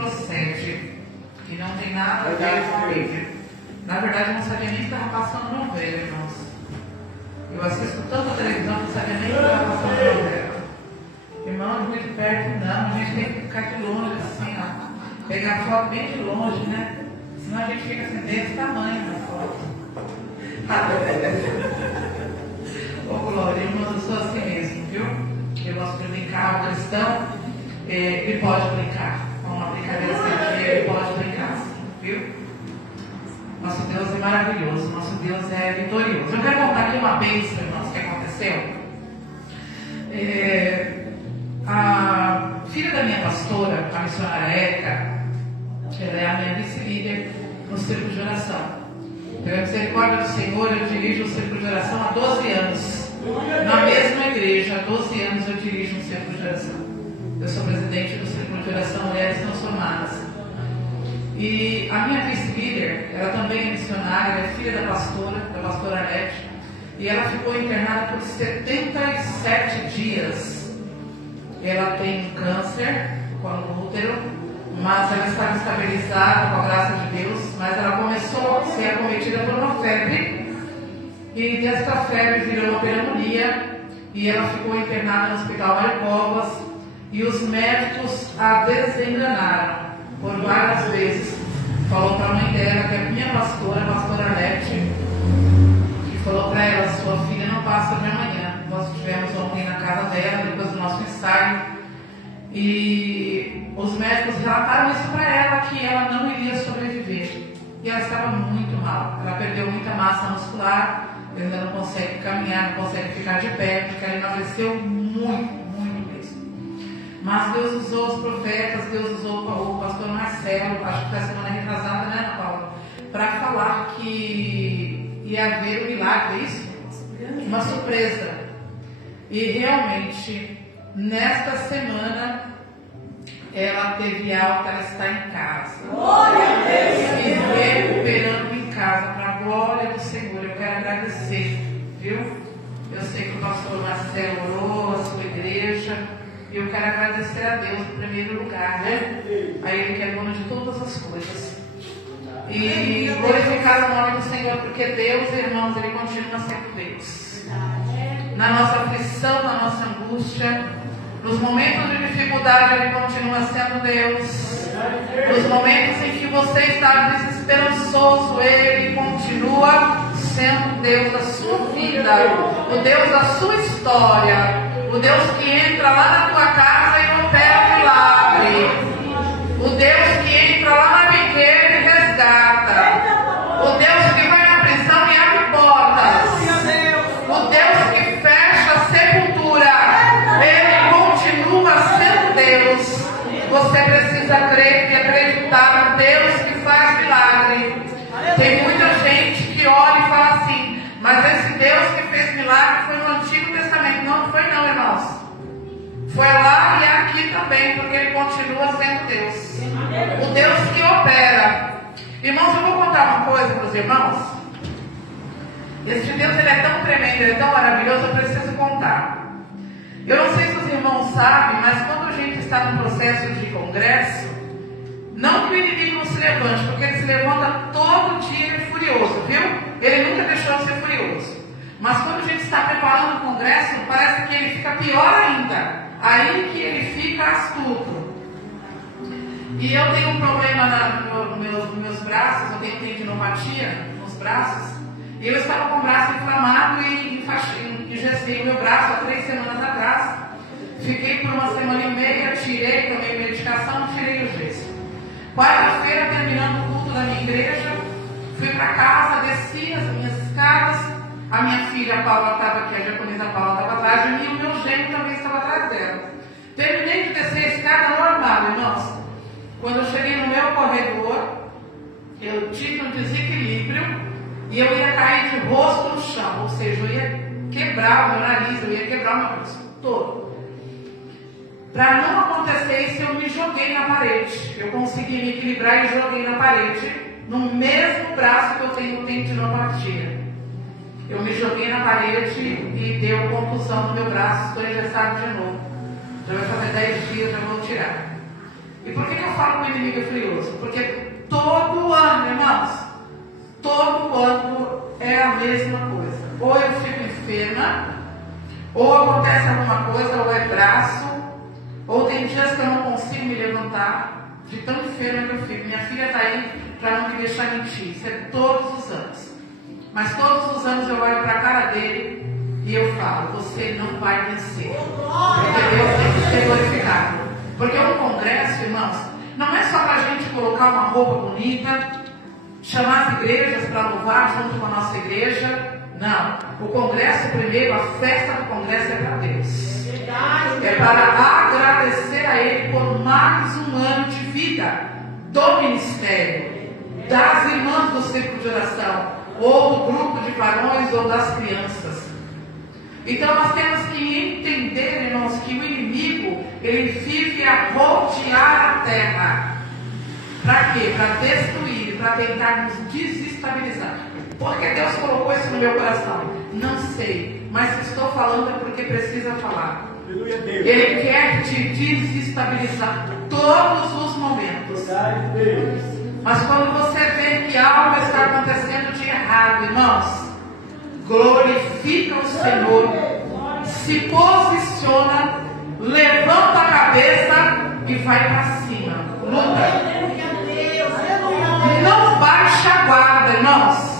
procede, que não tem nada a ver com a Bíblia. Na verdade, eu não sabia nem que estava passando novela, irmãos. Eu assisto tanta televisão que não sabia nem que estava passando novela. Irmãos, muito perto não, a gente tem que ficar de longe assim, ó. Pegar a foto bem de longe, né? Senão a gente fica assim, desse tamanho na foto. Ô Glória, irmãos, eu sou assim mesmo, viu? Eu gosto de brincar, o cristão, ele pode brincar. Uma brincadeira assim, ele pode brincar, assim, viu? Nosso Deus é maravilhoso, nosso Deus é vitorioso. Eu quero contar aqui uma bênção, irmãos, que aconteceu. A filha da minha pastora, a missionária Érica, ela é a minha vice-líder no círculo de oração. Pela misericórdia do Senhor, eu dirijo o círculo de oração há 12 anos. Na mesma igreja, há 12 anos eu dirijo um círculo de oração. Eu sou presidente do círculo de oração Mulheres Transformadas. E a minha vice-líder, ela também é missionária, ela é filha da pastora Arete, e ela ficou internada por 77 dias. Ela tem câncer com o útero, mas ela estava estabilizada com a graça de Deus, mas ela começou a ser acometida por uma febre, e desta febre virou uma pneumonia, e ela ficou internada no Hospital Mário Covas, e os médicos a desenganaram por várias vezes. Falou para a mãe dela, que é a minha pastora, a pastora Arlete, que falou para ela: sua filha não passa de amanhã. Nós tivemos ontem na casa dela, depois do nosso ensaio, e os médicos relataram isso para ela, que ela não iria sobreviver. E ela estava muito mal, ela perdeu muita massa muscular, ela ainda não consegue caminhar, não consegue ficar de pé, porque ela emagreceu muito, muito mesmo. Mas Deus usou os profetas, Deus usou o pastor Marcelo, acho que foi a semana retrasada, né, Ana Paula, para falar que ia haver um milagre, é isso? Uma surpresa. E realmente, nesta semana, ela teve alta, ela está em casa. Glória a Deus! E recuperando em casa, para a glória do Senhor. Eu quero agradecer, viu? Eu sei que o pastor Marcelo orou, a sua igreja, e eu quero agradecer a Deus em primeiro lugar, né? A Ele que é dono de todas as coisas. E glorificar o nome do Senhor, porque Deus, irmãos, Ele continua sendo Deus. Na nossa aflição, na nossa angústia, nos momentos de dificuldade, Ele continua sendo Deus. Nos momentos em que você está desesperançoso, Ele continua sendo Deus da sua vida, o Deus da sua história, o Deus que entra lá na tua casa e opera um milagre, o Deus que entra lá na biqueira e resgata, o Deus que vai na prisão e abre portas, o Deus que fecha a sepultura. Ele continua sendo Deus. Você precisa crer e acreditar no Deus que faz milagre. Tem muita gente que olha e fala assim: mas esse Deus que fez milagre foi no Antigo Testamento. Não foi não, irmãos. Foi lá e aqui também, porque Ele continua sendo Deus. O Deus que opera. Irmãos, eu vou contar uma coisa para os irmãos. Esse Deus, Ele é tão tremendo, Ele é tão maravilhoso, eu preciso contar. Eu não sei se os irmãos sabem, mas quando a gente está num processo de congresso, não que o inimigo não se levante, porque ele se levanta todo dia furioso, viu? Ele nunca deixou de ser furioso. Mas quando a gente está preparando o congresso, parece que ele fica pior ainda. Aí que ele fica astuto. E eu tenho um problema nos meus braços, eu tenho tendinopatia nos braços. E eu estava com o braço inflamado e engessei o meu braço há 3 semanas atrás. Fiquei por 1 semana e meia, tirei, tomei medicação, tirei o gesso. Quarta-feira, terminando o culto da minha igreja, fui para casa, desci as minhas escadas. A minha filha, a Paula, estava aqui, a japonesa Paula estava atrás de mim, e o meu gêmeo também estava atrás dela. Terminei de descer a escada normal, irmãos. Quando eu cheguei no meu corredor, eu tive um desequilíbrio e eu ia cair de rosto no chão, ou seja, eu ia quebrar o meu nariz, eu ia quebrar o meu rosto todo. Para não acontecer isso, eu me joguei na parede. Eu consegui me equilibrar e joguei na parede, no mesmo braço que eu tenho tendinopatia. Eu me joguei na parede e deu contusão no meu braço, estou engessado de novo. Já vai fazer 10 dias, já vou tirar. E por que eu falo que o inimigo é furioso? Porque todo ano, irmãos, todo ano é a mesma coisa. Ou eu fico enferma, ou acontece alguma coisa, ou é braço, ou tem dias que eu não consigo me levantar de tão enferma que eu fico. Minha filha está aí para não me deixar mentir. Isso é todos os anos. Mas todos os anos eu olho para a cara dele e eu falo, você não vai vencer. Porque Deus tem que ser glorificado. Porque um congresso, irmãos, não é só para a gente colocar uma roupa bonita, chamar as igrejas para louvar junto com a nossa igreja. Não. O congresso primeiro, a festa do congresso é para Deus. É para agradecer a Ele por mais um ano de vida do ministério, das irmãs do círculo de oração, ou do grupo de varões, ou das crianças. Então nós temos que entender, irmãos, que o inimigo, ele vive a rodear a terra. Para quê? Para destruir, para tentar nos desestabilizar. Por que Deus colocou isso no meu coração? Não sei, mas se estou falando é porque precisa falar. Ele quer te desestabilizar todos os momentos. Mas quando você vê que algo está acontecendo de errado, irmãos, glorifica o Senhor, se posiciona, levanta a cabeça e vai para cima. Luta. Não baixa a guarda, irmãos.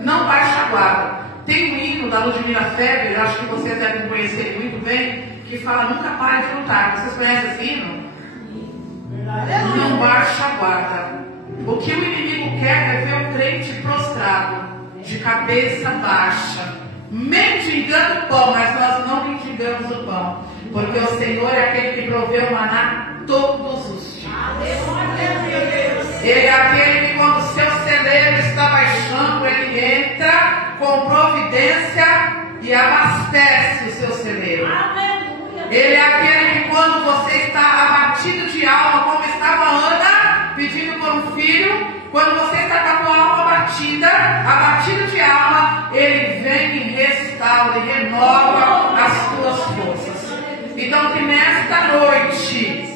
Não baixa a guarda. Tem um hino da Ludmila Febre, acho que vocês devem conhecer muito bem, que fala nunca pare de lutar. Vocês conhecem esse hino? Não baixa a guarda. O que o inimigo quer é ver o crente prostrado, de cabeça baixa, mendigando pão, mas nós não mendigamos o pão, porque o Senhor é aquele que provê o maná todos os dias. Ele é aquele que, quando o seu celeiro está baixando, ele entra com providência e abastece o seu celeiro. Ele é aquele que, quando você está abatido de alma, como estava Ana, pedindo por um filho, quando você está com a tua alma abatido de alma, ele vem e restaura e renova as tuas forças. Então, que nesta noite,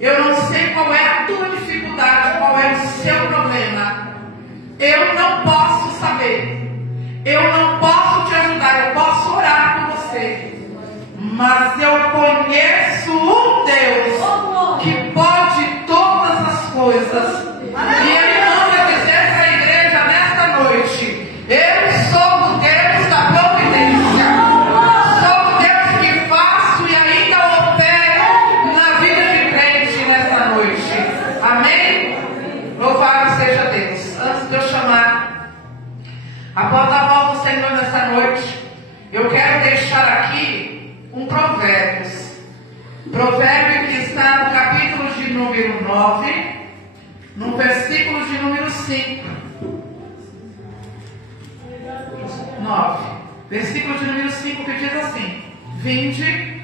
eu não sei qual é a tua dificuldade, qual é o seu problema. Eu não posso saber. Eu não posso te ajudar. Eu posso orar por você. Mas eu conheço um Deus que pode todas as coisas. E Ele manda dizer para a igreja nesta noite: eu sou o Deus da providência. Sou o Deus que faço e ainda opero na vida de crente nesta noite. Amém? Louvado seja Deus. Antes de eu chamar a porta-voz do Senhor nesta noite, eu quero deixar aqui um Provérbios. Provérbio que está no capítulo de número 9, no versículo de número 5. 9. Versículo de número 5 que diz assim: vinde,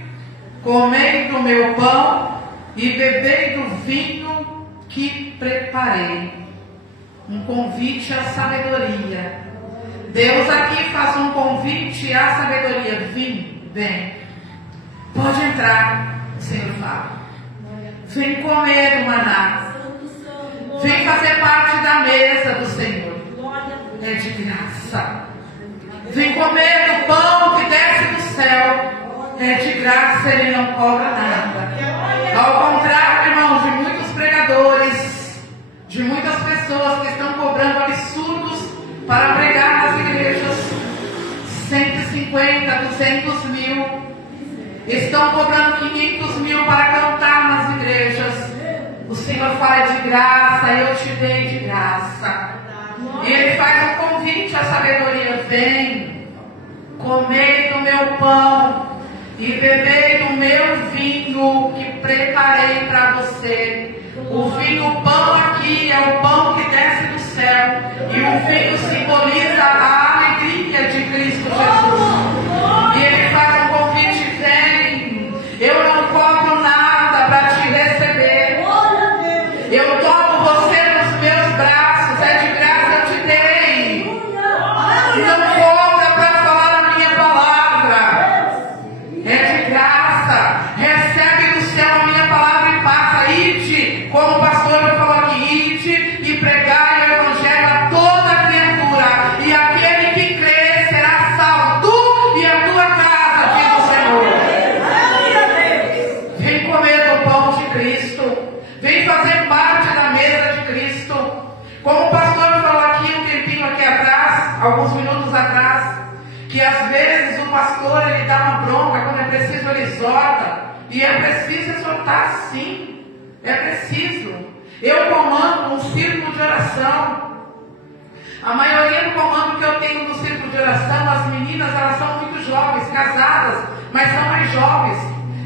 comei do meu pão e bebei do vinho que preparei. Um convite à sabedoria. Deus aqui faz um convite à sabedoria. Vem. Pode entrar. O Senhor fala: vem comer o maná. Vem fazer parte da mesa do Senhor. É de graça. Vem comer do pão que desce do céu. É de graça, Ele não cobra nada. Ao contrário, irmãos, de muitos pregadores, de muitas pessoas que estão cobrando absurdos para pregar nas igrejas, 150, 200 mil. Estão cobrando 500 mil para cantar nas igrejas. O Senhor fala de graça, eu te dei de graça. E Ele faz um convite à sabedoria: vem, comei do meu pão e bebei do meu vinho que preparei para você. O vinho, o pão aqui é o pão que desce do céu, e o vinho simboliza a alegria de Cristo Jesus. E Ele faz um convite: vem, eu não cobro nada para te receber. Eu tomo você nos meus braços, é de graça, eu te dei. Não cobra para falar a minha palavra, é de graça. Recebe do céu a minha palavra e passa. Ide exortar sim. É preciso. Eu comando um círculo de oração. A maioria do comando que eu tenho no círculo de oração, as meninas, elas são muito jovens, casadas, mas são mais jovens.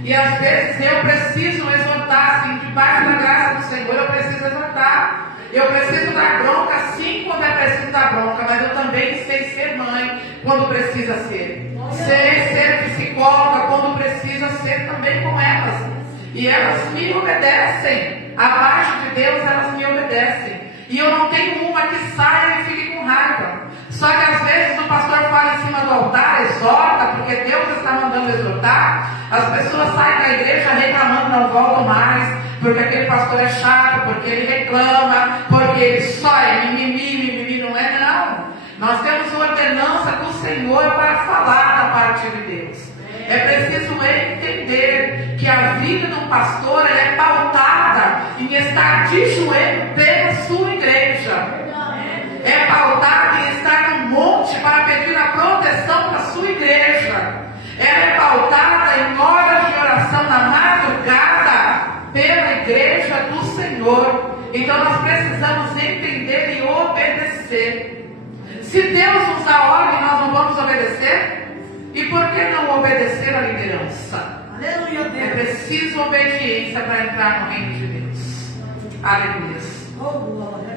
E às vezes eu preciso exortar, assim, debaixo da graça do Senhor, eu preciso exortar. Eu preciso dar bronca, sim, quando é preciso dar bronca, mas eu também sei ser mãe quando precisa ser. Sei ser psicóloga quando precisa ser também com elas. E elas me obedecem. Abaixo de Deus, elas me obedecem. E eu não tenho uma que saia e fique com raiva. Só que às vezes o pastor fala em cima do altar, exorta, porque Deus está mandando exortar. As pessoas saem da igreja reclamando, não voltam mais, porque aquele pastor é chato, porque ele reclama, porque ele só é mimimi, não é não. Nós temos ordenança do Senhor para falar da parte de Deus. É preciso entender que a vida de um pastor ela é pautada em estar de joelho pela sua igreja. É pautada em estar no monte para pedir a proteção para a sua igreja. Ela é pautada em horas de oração na madrugada pela igreja do Senhor. Então nós precisamos entender e obedecer. Se Deus nos dá ordem, nós não vamos obedecer? E por que não obedecer à liderança? Aleluia, Deus. É preciso obediência para entrar no reino de Deus. Aleluia.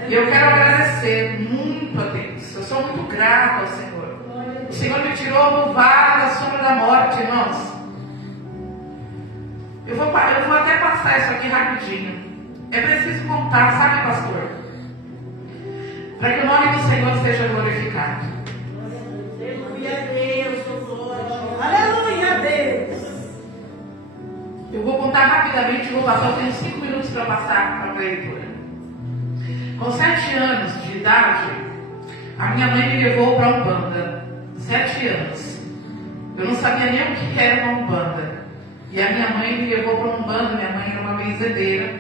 E eu quero agradecer muito a Deus. Eu sou muito grata ao Senhor. O Senhor me tirou do vale da sombra da morte, irmãos. Eu vou até passar isso aqui rapidinho. É preciso contar, sabe, pastor? Para que o nome do Senhor seja glorificado. Aleluia a Deus, aleluia a Deus. Eu vou contar rapidamente, vou passar, eu tenho 5 minutos para passar para a leitura. Com 7 anos de idade, a minha mãe me levou para a Umbanda. 7 anos. Eu não sabia nem o que era uma Umbanda. E a minha mãe me levou para a Umbanda, minha mãe era uma benzedeira.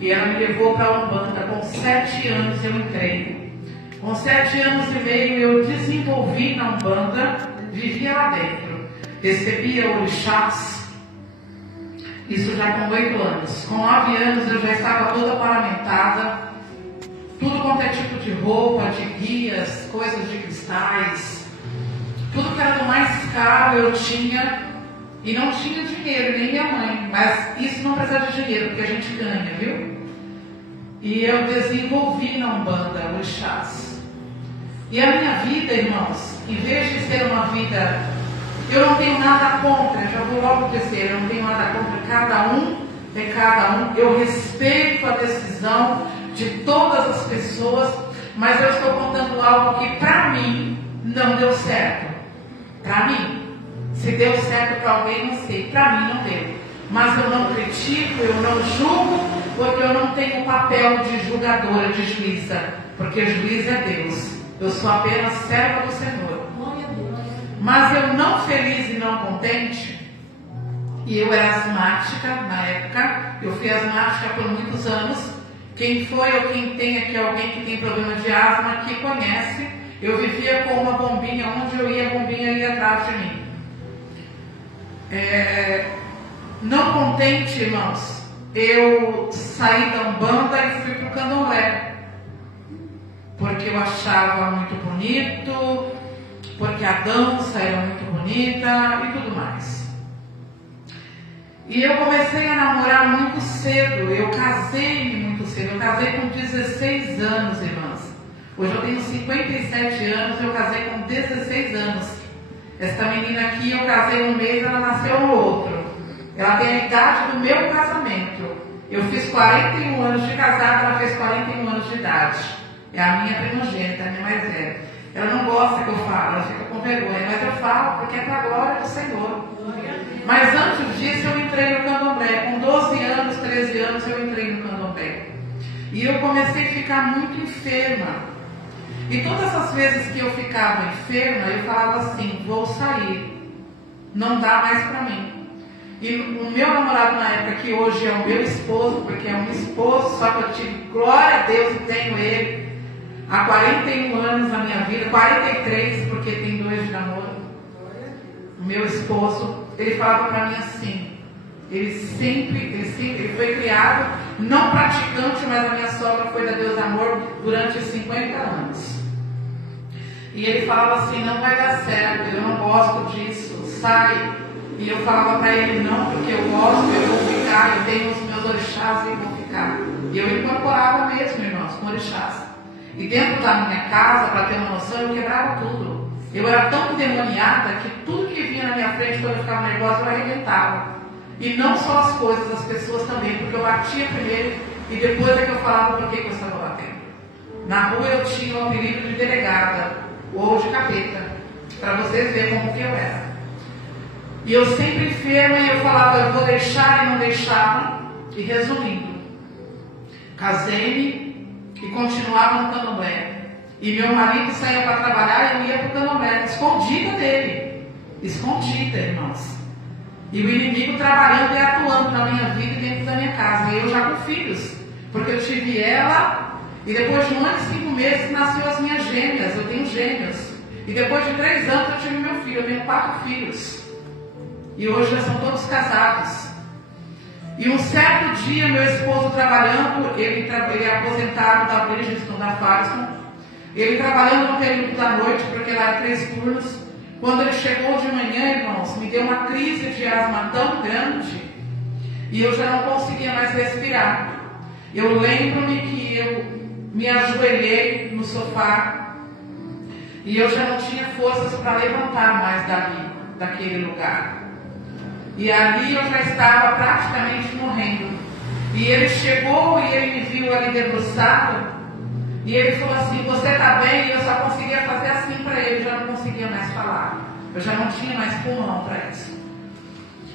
E ela me levou para a Umbanda. Com 7 anos eu entrei. Com 7 anos e meio eu desenvolvi na Umbanda, vivia lá dentro. Recebia orixás. Isso já com 8 anos. Com 9 anos eu já estava toda paramentada. Tudo quanto é tipo de roupa, de guias, coisas de cristais. Tudo que era do mais caro eu tinha. E não tinha dinheiro, nem minha mãe. Mas isso não precisa de dinheiro, porque a gente ganha, viu? E eu desenvolvi na Umbanda orixás. E a minha vida, irmãos, em vez de ser uma vida... Eu não tenho nada contra, já vou logo dizer, eu não tenho nada contra. Cada um é cada um. Eu respeito a decisão de todas as pessoas, mas eu estou contando algo que para mim não deu certo. Para mim. Se deu certo para alguém, não sei. Para mim não deu. Mas eu não critico, eu não julgo, porque eu não tenho papel de julgadora, de juíza. Porque juiz é Deus. Eu sou apenas serva do Senhor. Mas eu não feliz e não contente, e eu era asmática na época, eu fui asmática por muitos anos. Quem foi ou quem tem aqui alguém que tem problema de asma, que conhece, eu vivia com uma bombinha, onde eu ia, a bombinha ia atrás de mim. Não contente, irmãos, eu saí da Umbanda e fui para o Candomblé, porque eu achava muito bonito, porque a dança era muito bonita e tudo mais. E eu comecei a namorar muito cedo, eu casei muito cedo, eu casei com 16 anos, irmãs. Hoje eu tenho 57 anos, eu casei com 16 anos. Esta menina aqui, eu casei um mês, ela nasceu no outro. Ela tem a idade do meu casamento. Eu fiz 41 anos de casada, ela fez 41 anos de idade. É a minha primogênita, a minha mais velha. Ela não gosta que eu falo, ela fica com vergonha, mas eu falo porque é para a glória do Senhor. Mas antes disso eu entrei no Candomblé. Com 12 anos, 13 anos eu entrei no Candomblé. E eu comecei a ficar muito enferma. E todas as vezes que eu ficava enferma, eu falava assim, vou sair. Não dá mais para mim. E o meu namorado na época, que hoje é o meu esposo, porque é um esposo, só que eu tive, glória a Deus, e tenho ele há 41 anos na minha vida, 43, porque tem 2 de namoro. O meu esposo, ele falava para mim assim, Ele foi criado, não praticante, mas a minha sogra foi da Deus Amor durante 50 anos. E ele falava assim, não vai dar certo, eu não gosto disso, sai. E eu falava para ele, não, porque eu gosto, eu vou ficar, eu tenho os meus orixás e vou ficar. E eu incorporava mesmo, irmãos, com orixás. E dentro da minha casa, para ter uma noção, eu quebrava tudo. Eu era tão endemoniada que tudo que vinha na minha frente, quando eu ficava nervosa, eu arrebentava. E não só as coisas, as pessoas também, porque eu batia primeiro e depois é que eu falava por que eu estava batendo. Na rua eu tinha o apelido de delegada ou de capeta, para vocês verem como que eu era. E eu sempre enferma e eu falava, eu vou deixar e não deixava. E resumindo, casei-me e continuava no candomblé. E meu marido saía para trabalhar e eu ia para o candomblé, escondida dele. Escondida, irmãos. E o inimigo trabalhando e atuando na minha vida e dentro da minha casa. E eu já com filhos. Porque eu tive ela e depois de 1 ano e 5 meses nasceu as minhas gêmeas. Eu tenho gêmeos. E depois de 3 anos eu tive meu filho. Eu tenho 4 filhos. E hoje já são todos casados. E um certo dia meu esposo trabalhando, ele é aposentado da Bridgestone, da Firestone. Ele trabalhando no período da noite, porque lá é 3 turnos. Quando ele chegou de manhã, irmãos, me deu uma crise de asma tão grande e eu já não conseguia mais respirar. Eu lembro-me que eu me ajoelhei no sofá e eu já não tinha forças para levantar mais daquele lugar. E ali eu já estava praticamente morrendo. E ele chegou e ele me viu ali debruçado. E ele falou assim, você está bem? E eu só conseguia fazer assim para ele, já não conseguia mais falar. Eu já não tinha mais pulmão para isso.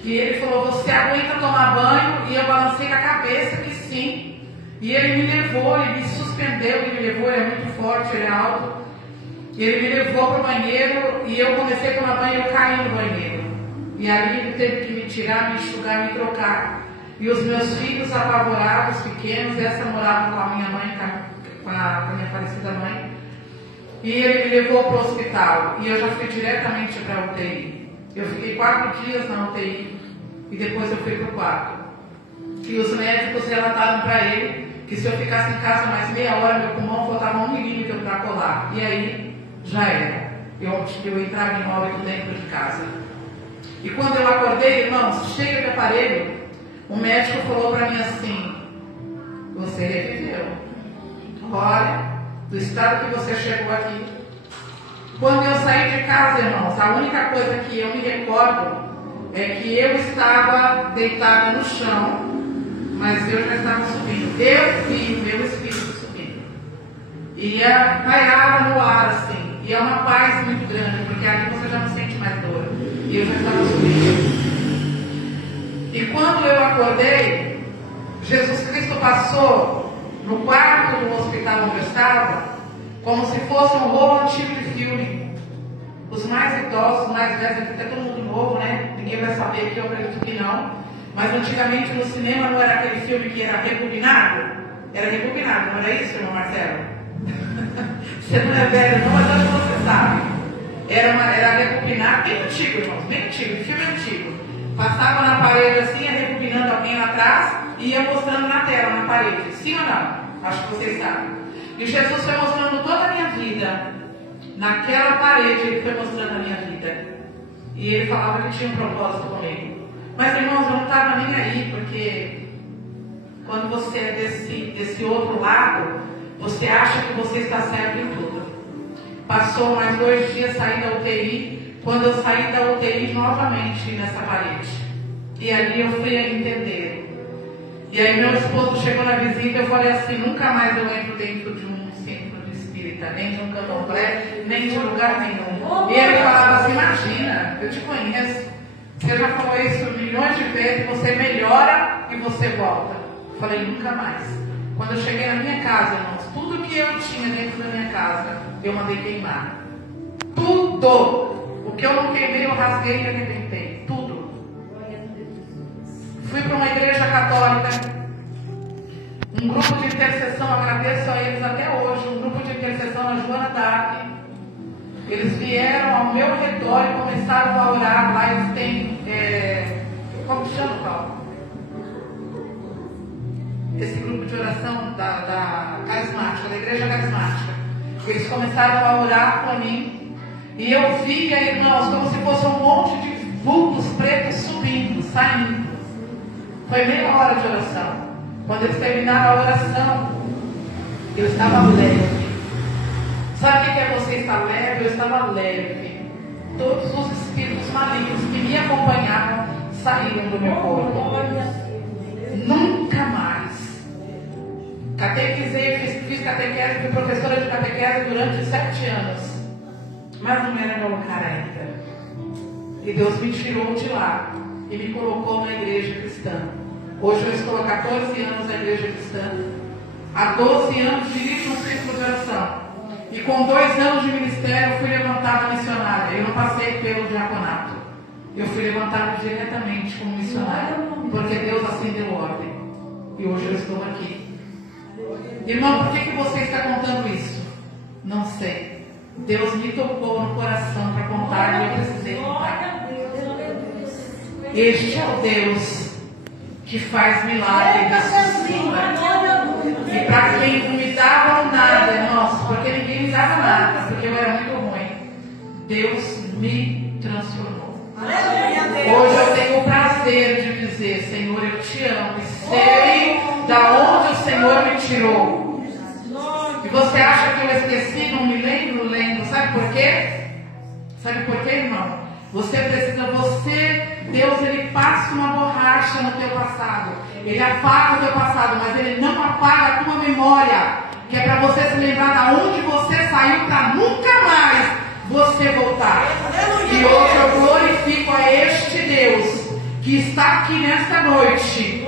E ele falou, você aguenta tomar banho? E eu balancei com a cabeça que sim. E ele me levou, ele me suspendeu, ele me levou, ele é muito forte, ele é alto. E ele me levou para o banheiro e eu comecei a tomar banho e eu caí no banheiro. E ali ele teve que me tirar, me enxugar, me trocar. E os meus filhos apavorados, pequenos, essa morava com a minha mãe, com a minha falecida mãe, e ele me levou para o hospital e eu já fui diretamente para a UTI. Eu fiquei 4 dias na UTI e depois eu fui para o quarto. E os médicos relataram para ele que se eu ficasse em casa mais meia hora, meu pulmão faltava 1 milímetro para colar. E aí já era. Eu entrava em óbito dentro de casa. E quando eu acordei, irmãos, cheio de aparelho, o médico falou para mim assim, você reviveu. Olha, do estado que você chegou aqui. Quando eu saí de casa, irmãos, a única coisa que eu me recordo é que eu estava deitada no chão, mas eu já estava subindo. Eu vi meu espírito subindo. E pairava no ar assim. E é uma paz muito grande, porque ali você já não sente mais dor. E eu já estava subindo. E quando eu acordei, Jesus Cristo passou no quarto do hospital onde eu estava, como se fosse um rolo antigo de filme. Os mais idosos, os mais velhos, aqui está todo mundo novo, né? Ninguém vai saber que eu acredito que não. Mas antigamente no cinema não era aquele filme que era rebobinado? Era rebobinado, não era isso, irmão Marcelo? Você não é velho não, mas acho que você sabe. Era rebobinado, bem antigo, irmãos, bem antigo, filme antigo. Passava na parede assim, ia rebobinando alguém lá atrás e ia mostrando na tela, na parede. Sim ou não? Acho que vocês sabem. E Jesus foi mostrando toda a minha vida. Naquela parede ele foi mostrando a minha vida. E ele falava que tinha um propósito comigo. Mas irmãos, eu não estava nem aí, porque quando você é desse outro lado, você acha que você está certo em tudo. Passou mais 2 dias, saí da UTI. Quando eu saí da UTI novamente nessa parede. E ali eu fui a entender. E aí meu esposo chegou na visita e eu falei assim, nunca mais eu entro dentro de um centro de espírita, nem de um candomblé, nem de lugar nenhum. E ele falava assim, imagina, eu te conheço. Você já falou isso milhões de vezes, você melhora e você volta. Eu falei, nunca mais. Quando eu cheguei na minha casa, irmãos, tudo que eu tinha dentro da minha casa, eu mandei queimar. Tudo! O que eu não queimei, eu rasguei e arrebentei. Tudo. Fui para uma igreja católica, um grupo de intercessão, agradeço a eles até hoje, um grupo de intercessão na Joana d'Arc. Eles vieram ao meu redor e começaram a orar. Lá eles têm, como chama, Paulo? esse grupo de oração da carismática, da igreja carismática. Eles começaram a orar por mim e eu via, irmãos, como se fosse um monte de vultos pretos subindo, saindo. Foi meia hora de oração. Quando eles terminaram a oração, eu estava leve. Sabe o que é você estar leve? Eu estava leve. Todos os espíritos malignos que me acompanhavam saíram do meu corpo. Nunca mais. Catequizei, fiz catequese, fui professora de catequese durante 7 anos. Mas não era meu lugar ainda. E Deus me tirou de lá e me colocou na igreja cristã. Hoje eu estou há 14 anos na igreja cristã. Há 12 anos dirijo um círculo de oração. E com 2 anos de ministério, eu fui levantada missionária. Eu não passei pelo diaconato. Eu fui levantada diretamente como missionária. Porque Deus assim deu ordem. E hoje eu estou aqui. Irmão, por que você está contando isso? Não sei. Deus me tocou no coração para contar e eu precisei contar. Este é o Deus que faz milagres. E para quem não me davam nada, irmãos, porque ninguém me dava nada, porque eu era muito ruim, Deus me transformou. Hoje eu tenho o prazer de dizer: Senhor, eu te amo e sei da onde o Senhor me tirou. E você acha que eu esqueci, não me lembro? Lembro. Sabe por quê? Sabe por quê, irmão? Você precisa, Deus, Ele passa uma borracha no teu passado. Ele apaga o teu passado, mas Ele não apaga a tua memória. Que é para você se lembrar de onde você saiu, para nunca mais você voltar. E hoje eu glorifico a este Deus que está aqui nesta noite,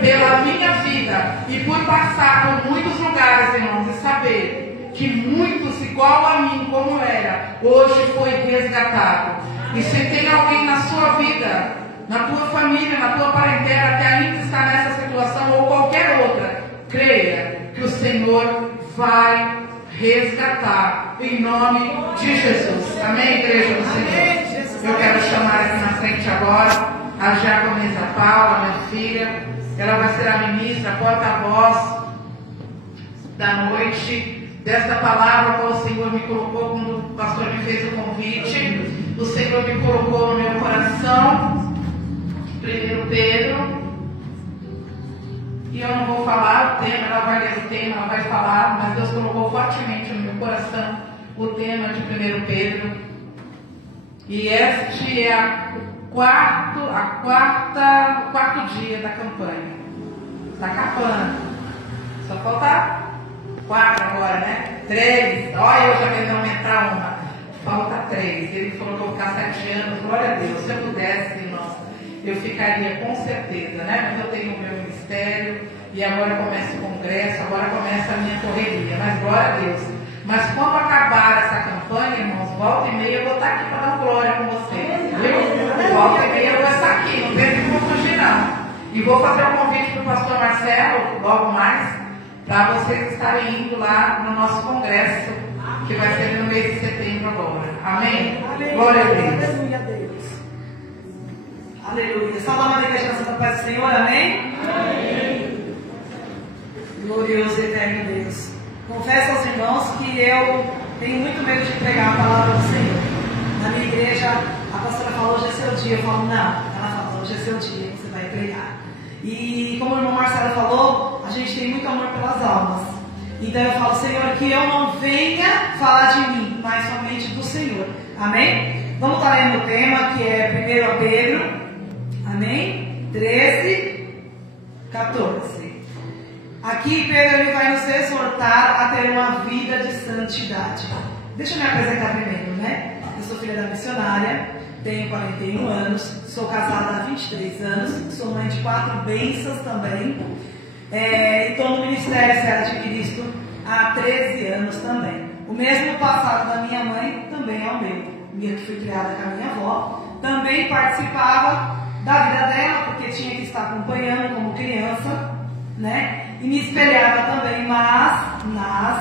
pela minha vida, e por passar por muitos lugares, irmãos, e saber que muitos igual a mim, como era, hoje foi resgatado. E se tem alguém na sua vida, na tua família, na tua parentela, que ainda está nessa situação ou qualquer outra, creia que o Senhor vai resgatar em nome de Jesus. Amém, igreja do Senhor? Eu quero chamar aqui na frente agora a diaconisa Paula, minha filha. Ela vai ser a ministra, a porta-voz da noite, desta palavra que o Senhor me colocou quando o pastor me fez o convite. O Senhor me colocou no meu coração, 1 Pedro, e eu não vou falar o tema, ela vai ler o tema, ela vai falar, mas Deus colocou fortemente no meu coração o tema de 1 Pedro, e este é o quarto dia da campanha. Está acabando. Só falta 4 agora, né? 3. Olha, eu já querendo aumentar uma. Falta 3. Ele falou que eu vou ficar 7 anos. Glória a Deus. Se eu pudesse, nossa, eu ficaria com certeza, né? Mas eu tenho o meu ministério e agora começa o congresso, agora começa a minha correria. Mas glória a Deus. Mas quando acabar essa campanha, irmãos, volta e meia eu vou estar aqui para dar glória com vocês, viu? Volta e meia eu vou estar aqui, não pense que eu vou fugir não. E vou fazer um convite para o pastor Marcelo, logo mais, para vocês estarem indo lá no nosso congresso, que vai ser no mês de setembro agora. Amém? Glória a Deus. Aleluia a Deus. Aleluia. Salva a Maria da Santa Paz do Senhor, amém? Amém. Glorioso e eterno Deus. Confesso aos irmãos que eu tenho muito medo de pregar a palavra do Senhor. Na minha igreja, a pastora falou, hoje é seu dia. Eu falo, não. Ela fala, hoje é seu dia, você vai pregar. E como o irmão Marcelo falou, a gente tem muito amor pelas almas. Então eu falo, Senhor, que eu não venha falar de mim, mas somente do Senhor. Amém? Vamos estar lendo o tema, que é 1 Pedro. Amém? 13, 14. Aqui Pedro ele vai nos exortar a ter uma vida de santidade. Deixa eu me apresentar primeiro, né? Eu sou filha da missionária, tenho 41 anos, sou casada há 23 anos, sou mãe de 4 bênçãos também. E estou no Ministério Seara de Cristo há 13 anos também. O mesmo passado da minha mãe também é o meu. Que fui criada com a minha avó. Também participava da vida dela, porque tinha que estar acompanhando como criança, né? E me espelhava também, mas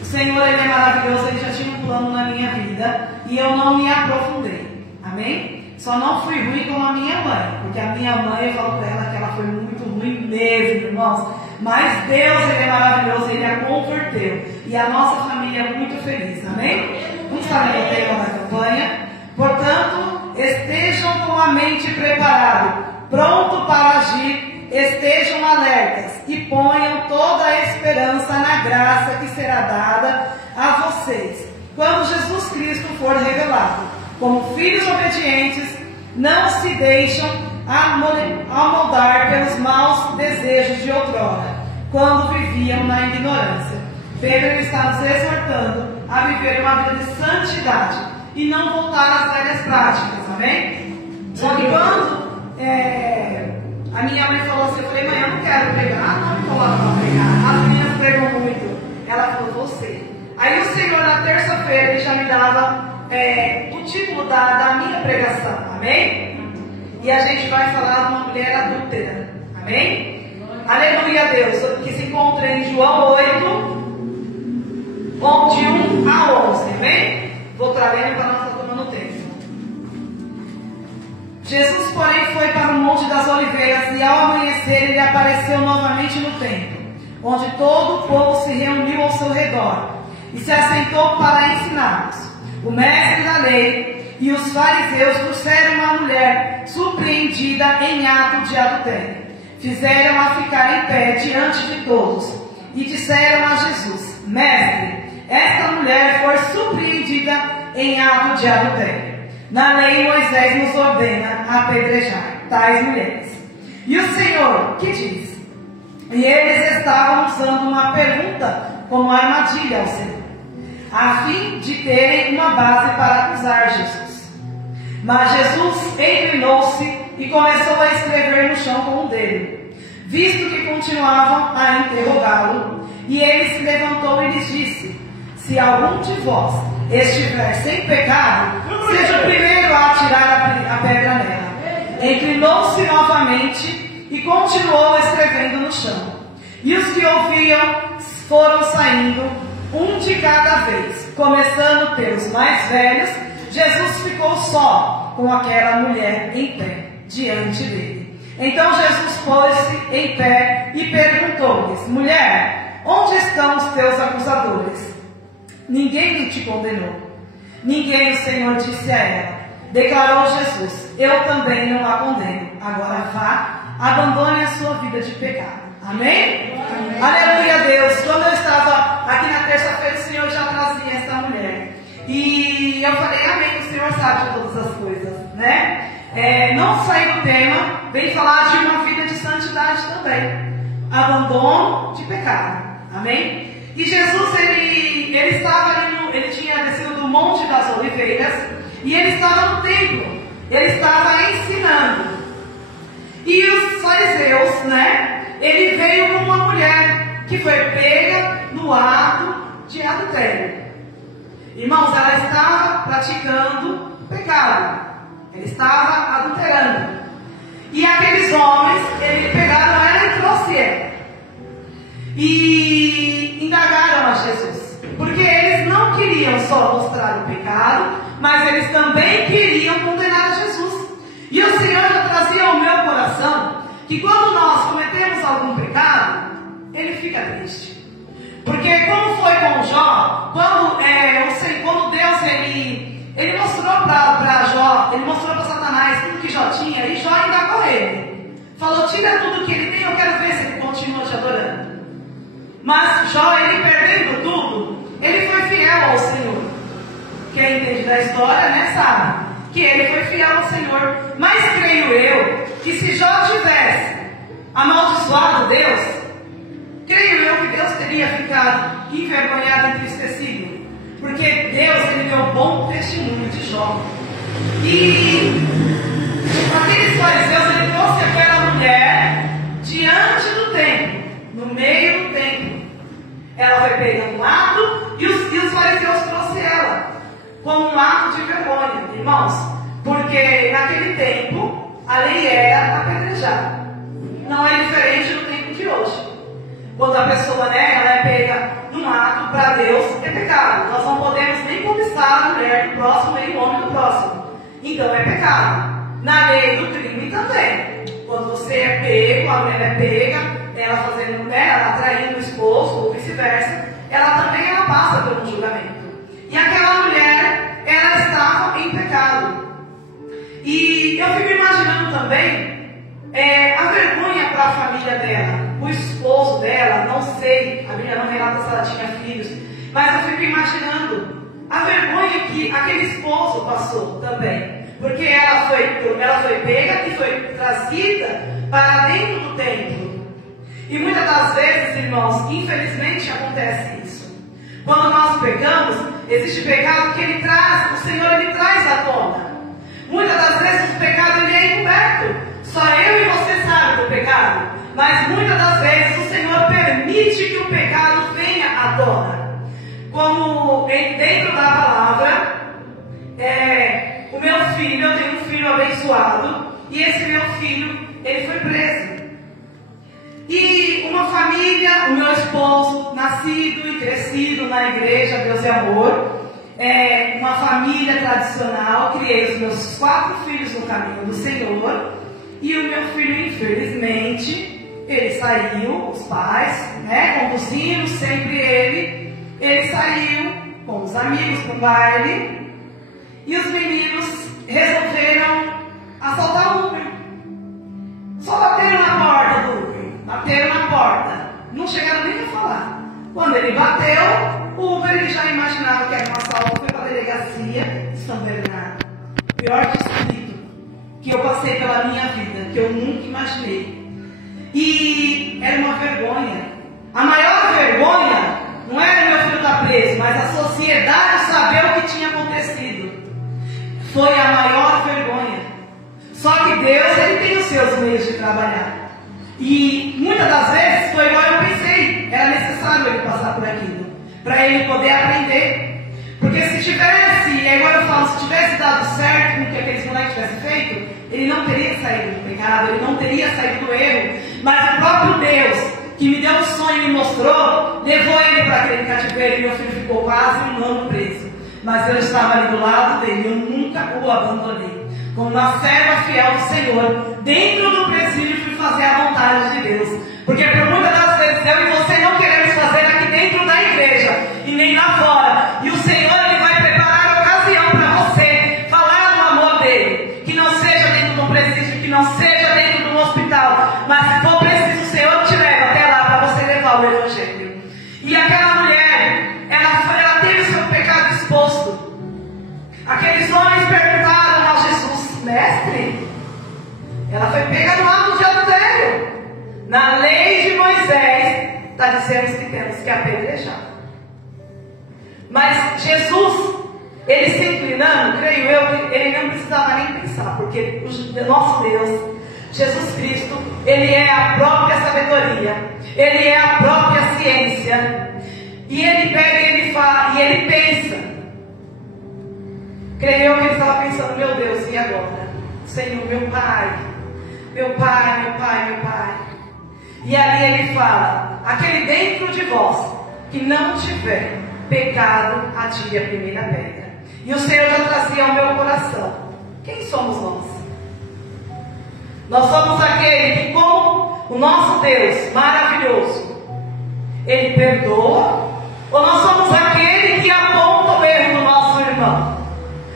o Senhor ele é maravilhoso, Ele já tinha um plano na minha vida e eu não me aprofundei. Amém? Só não fui ruim como a minha mãe, porque a minha mãe, eu falo para ela que ela foi muito ruim mesmo, irmãos. Mas Deus, Ele é maravilhoso, Ele a converteu. E a nossa família é muito feliz, amém? Vamos saber o tema da campanha. Portanto, estejam com a mente preparada, pronto para agir, estejam alertas e ponham toda a esperança na graça que será dada a vocês quando Jesus Cristo for revelado. Como filhos obedientes, não se deixam amoldar pelos maus desejos de outrora, quando viviam na ignorância. Pedro está nos exortando a viver uma vida de santidade e não voltar às velhas práticas, amém? Quando a minha mãe falou assim, eu falei, mãe, eu não quero pregar, não me coloca para pregar. As meninas pregam muito. Ela falou, você. Aí o Senhor, na terça-feira, ele já me dava o título da minha pregação, amém? E a gente vai falar de uma mulher adúltera, amém? Aleluia a Deus, que se encontra em João 8, de 1 a 11, amém? Vou trazendo para nós estar tomando tempo. Jesus, porém, foi para o Monte das Oliveiras e ao amanhecer ele apareceu novamente no templo, onde todo o povo se reuniu ao seu redor e se assentou para ensiná-los. O mestre da lei e os fariseus trouxeram uma mulher surpreendida em ato de adultério. Fizeram-a ficar em pé diante de todos e disseram a Jesus, mestre, esta mulher foi surpreendida em ato de adultério. Na lei Moisés nos ordena apedrejar tais mulheres. E o Senhor, que diz? E eles estavam usando uma pergunta como armadilha ao Senhor, a fim de terem uma base para acusar Jesus. Mas Jesus inclinou-se e começou a escrever no chão com o dedo, visto que continuavam a interrogá-lo. E ele se levantou e lhes disse, se algum de vós estiver sem pecado, seja o primeiro a atirar a pedra nela. Inclinou-se novamente e continuou escrevendo no chão. E os que ouviam foram saindo, um de cada vez, começando pelos mais velhos. Jesus ficou só com aquela mulher em pé diante dele. Então Jesus pôs-se em pé e perguntou-lhes, mulher, onde estão os teus acusadores? Ninguém te condenou? Ninguém, o Senhor disse a ela. Declarou Jesus, eu também não a condeno. Agora vá, abandone a sua vida de pecado. Amém? Amém. Aleluia a Deus. Quando eu estava aqui na terça-feira, o Senhor já trazia essa mulher. E eu falei, amém, o Senhor sabe de todas as coisas, né? Não sair do tema, vem falar de uma vida de santidade também. Abandono de pecado. Amém? E Jesus, ele estava ali, ele tinha descido do Monte das Oliveiras, e ele estava no templo, ele estava ensinando. E os fariseus, né? Ele veio com uma mulher que foi pega no ato de adultério. Irmãos, ela estava praticando pecado, ela estava adulterando. E aqueles homens, eles pegaram ela e trouxeram ela. E indagaram a Jesus, porque eles não queriam só mostrar o pecado, mas eles também queriam condenar a Jesus. E o Senhor já trazia ao meu coração que quando nós cometemos algum pecado, ele fica triste. Porque como foi com Jó, quando Deus ele mostrou para Jó, ele mostrou para Satanás tudo que Jó tinha, e Jó indagou ele. Falou, tira tudo que ele tem, eu quero ver se ele continua te adorando. Mas Jó, ele perdendo tudo, ele foi fiel ao Senhor. Quem entende da história, né, sabe? Que ele foi fiel ao Senhor. Mas creio eu, que se Jó tivesse amaldiçoado Deus, creio eu que Deus teria ficado envergonhado e entristecido. Porque Deus, ele deu bom testemunho de Jó. E aqueles fariseus, ele trouxe aquela mulher diante do templo, no meio do templo. Ela foi pega um ato e os fariseus trouxeram ela como um ato de vergonha, irmãos. Porque naquele tempo a lei era apedrejar. Não é diferente do tempo de hoje. Quando a pessoa, né, ela é pega num ato para Deus, é pecado. Nós não podemos nem cobiçar a mulher do próximo nem o homem do próximo. Então é pecado. Na lei do crime também. Quando você é pego, a mulher é pega, ela ela fazendo, né, ela atraindo o esposo, ou vice-versa, ela passa por um julgamento. E aquela mulher, ela estava em pecado. E eu fico imaginando também a vergonha para a família dela, o esposo dela, não sei, a Bíblia não relata se ela tinha filhos, mas eu fico imaginando a vergonha que aquele esposo passou também. Porque ela foi pega e foi trazida para dentro do templo. E muitas das vezes, irmãos, infelizmente acontece isso. Quando nós pecamos, existe pecado que o Senhor ele traz à tona. Muitas das vezes o pecado ele é encoberto. Só eu e você sabem do pecado. Mas muitas das vezes o Senhor permite que o pecado venha à tona. Como dentro da palavra, o meu filho, eu tenho um filho abençoado, e esse meu filho, ele foi preso. E uma família, o meu esposo, nascido e crescido na igreja Deus e Amor, uma família tradicional, criei os meus 4 filhos no caminho do Senhor, e o meu filho, infelizmente, ele saiu, os pais, né, conduzindo sempre ele saiu com os amigos para o baile, e os meninos resolveram assaltar o Uber. Só bateram na porta do Uber. Bateram na porta. Não chegaram nem a falar. Quando ele bateu, o Uber ele já imaginava que era um assalto. Foi para a delegacia de São Bernardo. Pior distrito que eu passei pela minha vida, que eu nunca imaginei. E era uma vergonha. A maior vergonha não era meu filho estar preso, mas a sociedade saber o que tinha acontecido. Foi a maior vergonha. Só que Deus, ele tem os seus meios de trabalhar. E muitas das vezes foi igual eu pensei. Era necessário ele passar por aquilo, para ele poder aprender. Porque se tivesse, é igual eu falo, se tivesse dado certo com o que aqueles moleques tivessem feito, ele não teria saído do pecado, ele não teria saído do erro. Mas o próprio Deus, que me deu um sonho e me mostrou, levou ele para aquele cativeiro e meu filho ficou quase um ano preso. Mas eu estava ali do lado dele, eu nunca o abandonei. Como uma serva fiel do Senhor, dentro do presídio fui fazer a vontade de Deus. Porque por muitas das vezes eu e você não queremos fazer aqui dentro da igreja e nem lá fora. E o Senhor ele vai preparar a ocasião para você falar do amor dele. Que não seja dentro do presídio, que não seja dentro do hospital. Mas se for preciso, o Senhor te leva até lá para você levar o Evangelho. E aquela mulher, ela teve seu pecado exposto. Aqueles homens perguntaram a Jesus: mestre, ela foi pega no ato de adultério. Na lei de Moisés está dizendo que temos que apedrejar. Mas Jesus, ele se inclinando, creio eu, ele não precisava nem pensar, porque o nosso Deus, Jesus Cristo, ele é a própria sabedoria, ele é a própria ciência. E ele pega e ele fala, e ele pensa. Creio eu que ele estava pensando: meu Deus, e agora? Senhor, meu Pai, meu Pai, meu Pai, meu Pai. E ali ele fala: aquele dentro de vós que não tiver pecado, atire a primeira pedra. E o Senhor já trazia ao meu coração: quem somos nós? Nós somos aquele que, com o nosso Deus maravilhoso, ele perdoa? Ou nós somos aquele que aponta o erro do nosso irmão?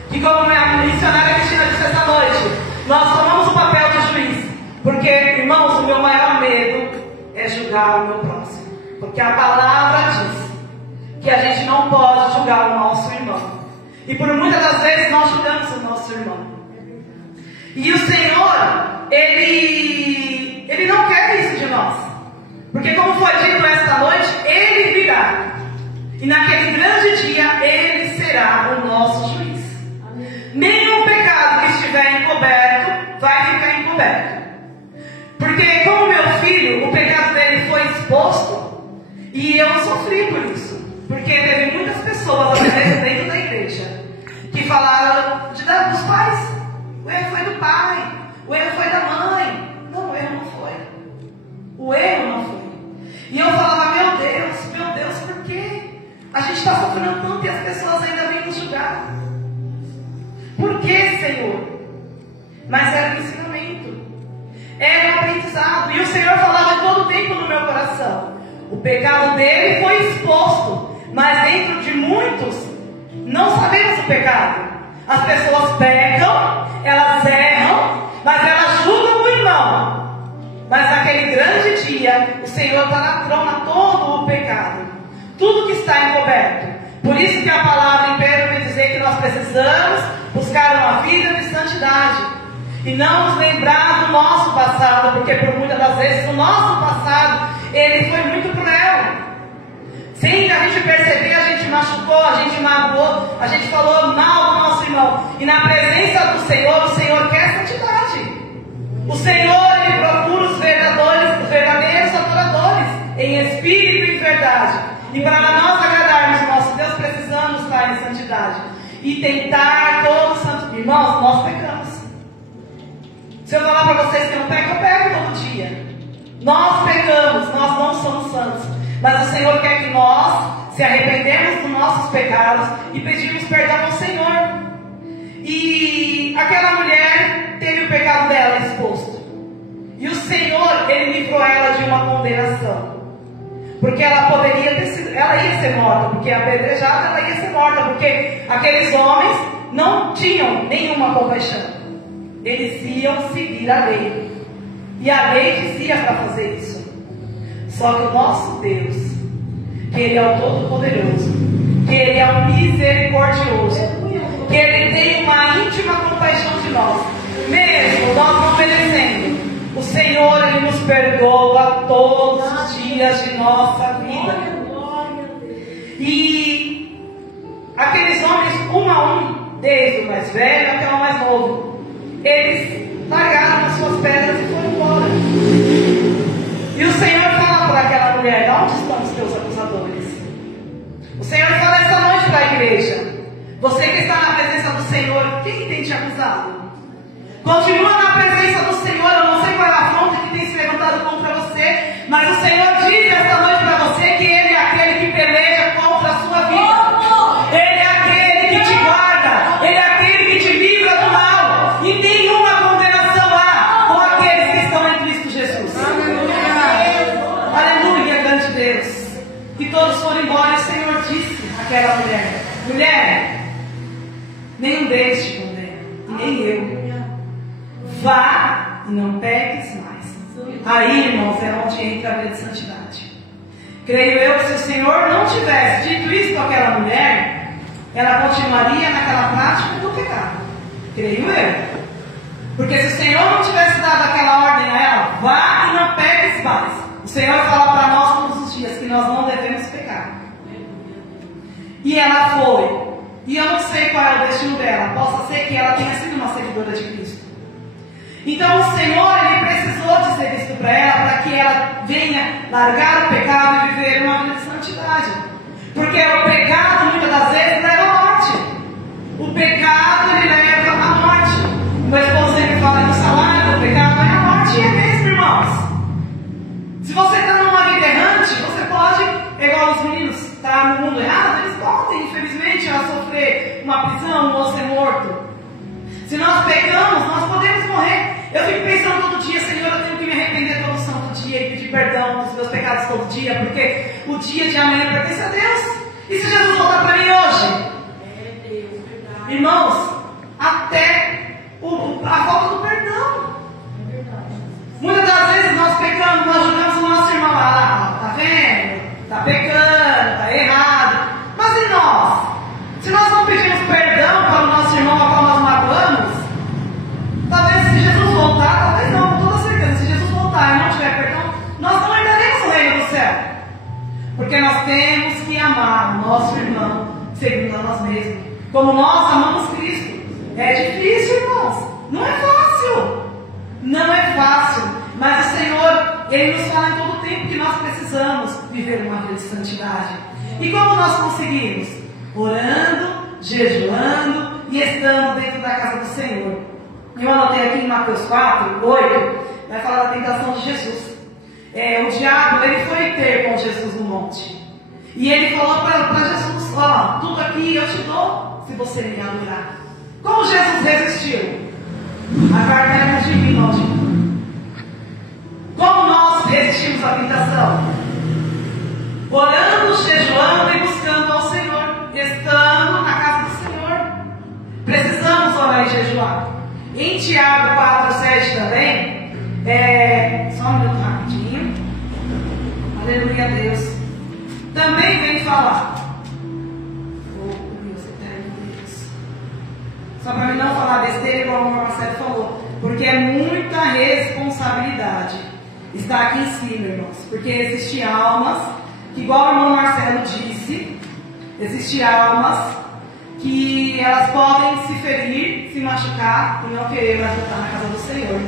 Que, como a missionária Cristina disse essa noite, nós tomamos o papel de juiz. Porque, irmãos, o meu maior medo é julgar o meu próximo. Porque a palavra diz que a gente não pode julgar o nosso irmão. E por muitas das vezes nós julgamos o nosso irmão. E o Senhor, Ele não quer isso de nós. Porque, como foi dito esta noite, Ele virá. E naquele grande dia, Ele será o nosso juiz. Nenhum pecado que estiver encoberto vai ficar encoberto. Porque, como meu filho, o pecado dele foi exposto, e eu sofri por isso. Porque teve muitas pessoas, até mesmo dentro da igreja, que falaram dos pais. O erro foi do pai, o erro foi da mãe. Não, o erro não foi. O erro não foi. E eu falava: meu Deus, por quê? A gente está sofrendo tanto e as pessoas ainda vêm nos julgar. Por que, Senhor? Mas era um ensinamento, era um aprendizado. E o Senhor falava todo o tempo no meu coração. coração. O pecado dele foi exposto, mas dentro de muitos não sabemos o pecado. As pessoas pecam, elas erram, mas elas julgam o irmão. Mas naquele grande dia, o Senhor trona todo o pecado, tudo que está encoberto. Por isso que a palavra em Pedro vem dizer que nós precisamos buscar uma vida de santidade e não nos lembrar do nosso passado, porque por muitas das vezes o nosso passado, ele foi muito cruel. Sem a gente perceber, a gente machucou, a gente magoou, a gente falou mal do nosso irmão. E na presença do Senhor, o Senhor quer santidade. O Senhor, Ele procura os verdadeiros adoradores, em espírito e em verdade. E para nós agradarmos o nosso Deus, precisamos estar em santidade. E tentar todo santo. Irmãos, nós pecamos. Se eu falar para vocês que eu não peco, eu peco todo dia. Nós pecamos, nós não somos santos. Mas o Senhor quer que nós se arrependemos dos nossos pecados e pedimos perdão ao Senhor. E aquela mulher teve o pecado dela exposto. E o Senhor, Ele livrou ela de uma condenação. Porque ela poderia ter sido, ela ia ser morta, porque apedrejada ela ia ser morta, porque aqueles homens não tinham nenhuma compaixão. Eles iam seguir a lei. E a lei dizia para fazer isso. Só que o nosso Deus, que Ele é o Todo-Poderoso, que Ele é o Misericordioso, que Ele tem uma íntima compaixão de nós, mesmo nós não merecendo, o Senhor, Ele nos perdoa todos os dias de nossa vida. E aqueles homens, um a um, desde o mais velho até o mais novo, eles largaram as suas pedras e foram embora. E o Senhor fala para aquela mulher: onde estão os teus acusadores? O Senhor fala essa noite para a igreja: você que está na presença do Senhor, quem tem te acusado? Continua na presença do Senhor. Eu não sei qual é a afronta que tem se levantado contra você, mas o Senhor diz esta noite para você que Ele é aquele que peleja contra a sua vida. Ele é aquele que te guarda. Ele é aquele que te livra do mal. E nenhuma condenação há com aqueles que estão em Cristo Jesus. Aleluia, grande Deus. E todos foram embora. E o Senhor disse àquela mulher: mulher, nenhum deles te condena, nem eu. Vá e não peques mais. Aí, irmãos, é onde entra a vida de santidade. Creio eu que se o Senhor não tivesse dito isso para aquela mulher, ela continuaria naquela prática do pecado. Creio eu. Porque se o Senhor não tivesse dado aquela ordem a ela: vá e não peques mais. O Senhor fala para nós todos os dias que nós não devemos pecar. E ela foi. E eu não sei qual é o destino dela. Possa ser que ela tenha sido uma seguidora de Cristo. Então o Senhor, Ele precisou dizer isso para ela, para que ela venha largar o pecado e viver uma vida de santidade. Porque o pecado, muitas das vezes, leva à morte. O pecado, ele leva à morte. Meu esposo sempre fala que o salário do pecado é a morte. E é mesmo, irmãos. Se você está numa vida errante, você pode, igual os meninos, estar no mundo errado, eles podem, infelizmente, sofrer uma prisão ou ser morto. Se nós pecamos, nós podemos morrer. Eu fico pensando todo dia: Senhor, eu tenho que me arrepender todo santo dia e pedir perdão dos meus pecados todo dia, porque o dia de amanhã pertence a Deus. E se Jesus voltar para mim hoje? Irmãos, até a falta do perdão. Muitas das vezes nós pecamos, nós julgamos o nosso irmão: ah, tá vendo? Tá pecando, tá errado. Mas e nós? Se nós não pedimos perdão para o nosso irmão a qual nós magoamos, talvez se Jesus voltar, talvez não, com toda certeza, se Jesus voltar e não tiver perdão, nós não herdaremos o reino do céu. Porque nós temos que amar o nosso irmão segundo a nós mesmos, como nós amamos Cristo. É difícil, irmãos, não é fácil. Não é fácil, mas o Senhor, Ele nos fala em todo o tempo que nós precisamos viver uma vida de santidade. E como nós conseguimos? Orando, jejuando e estando dentro da casa do Senhor. Eu anotei aqui em Mateus 4, 8, vai falar da tentação de Jesus. O diabo, ele foi ter com Jesus no monte. E ele falou para Jesus: ó, tudo aqui eu te dou se você me adorar. Como Jesus resistiu? A carteira de mim, maldito. Como nós resistimos à tentação? orando, jejuando e buscando ao Senhor, estando na casa do Senhor. Precisamos orar e jejuar. Em Tiago 4:7 também, só um minuto rapidinho. Aleluia a Deus. Também vem falar. Só para mim não falar besteira, igual o Marcelo falou, porque é muita responsabilidade estar aqui em cima, irmãos. Porque existem almas, que igual o irmão Marcelo disse, existem almas que elas podem se ferir, se machucar e não querer mais voltar na casa do Senhor.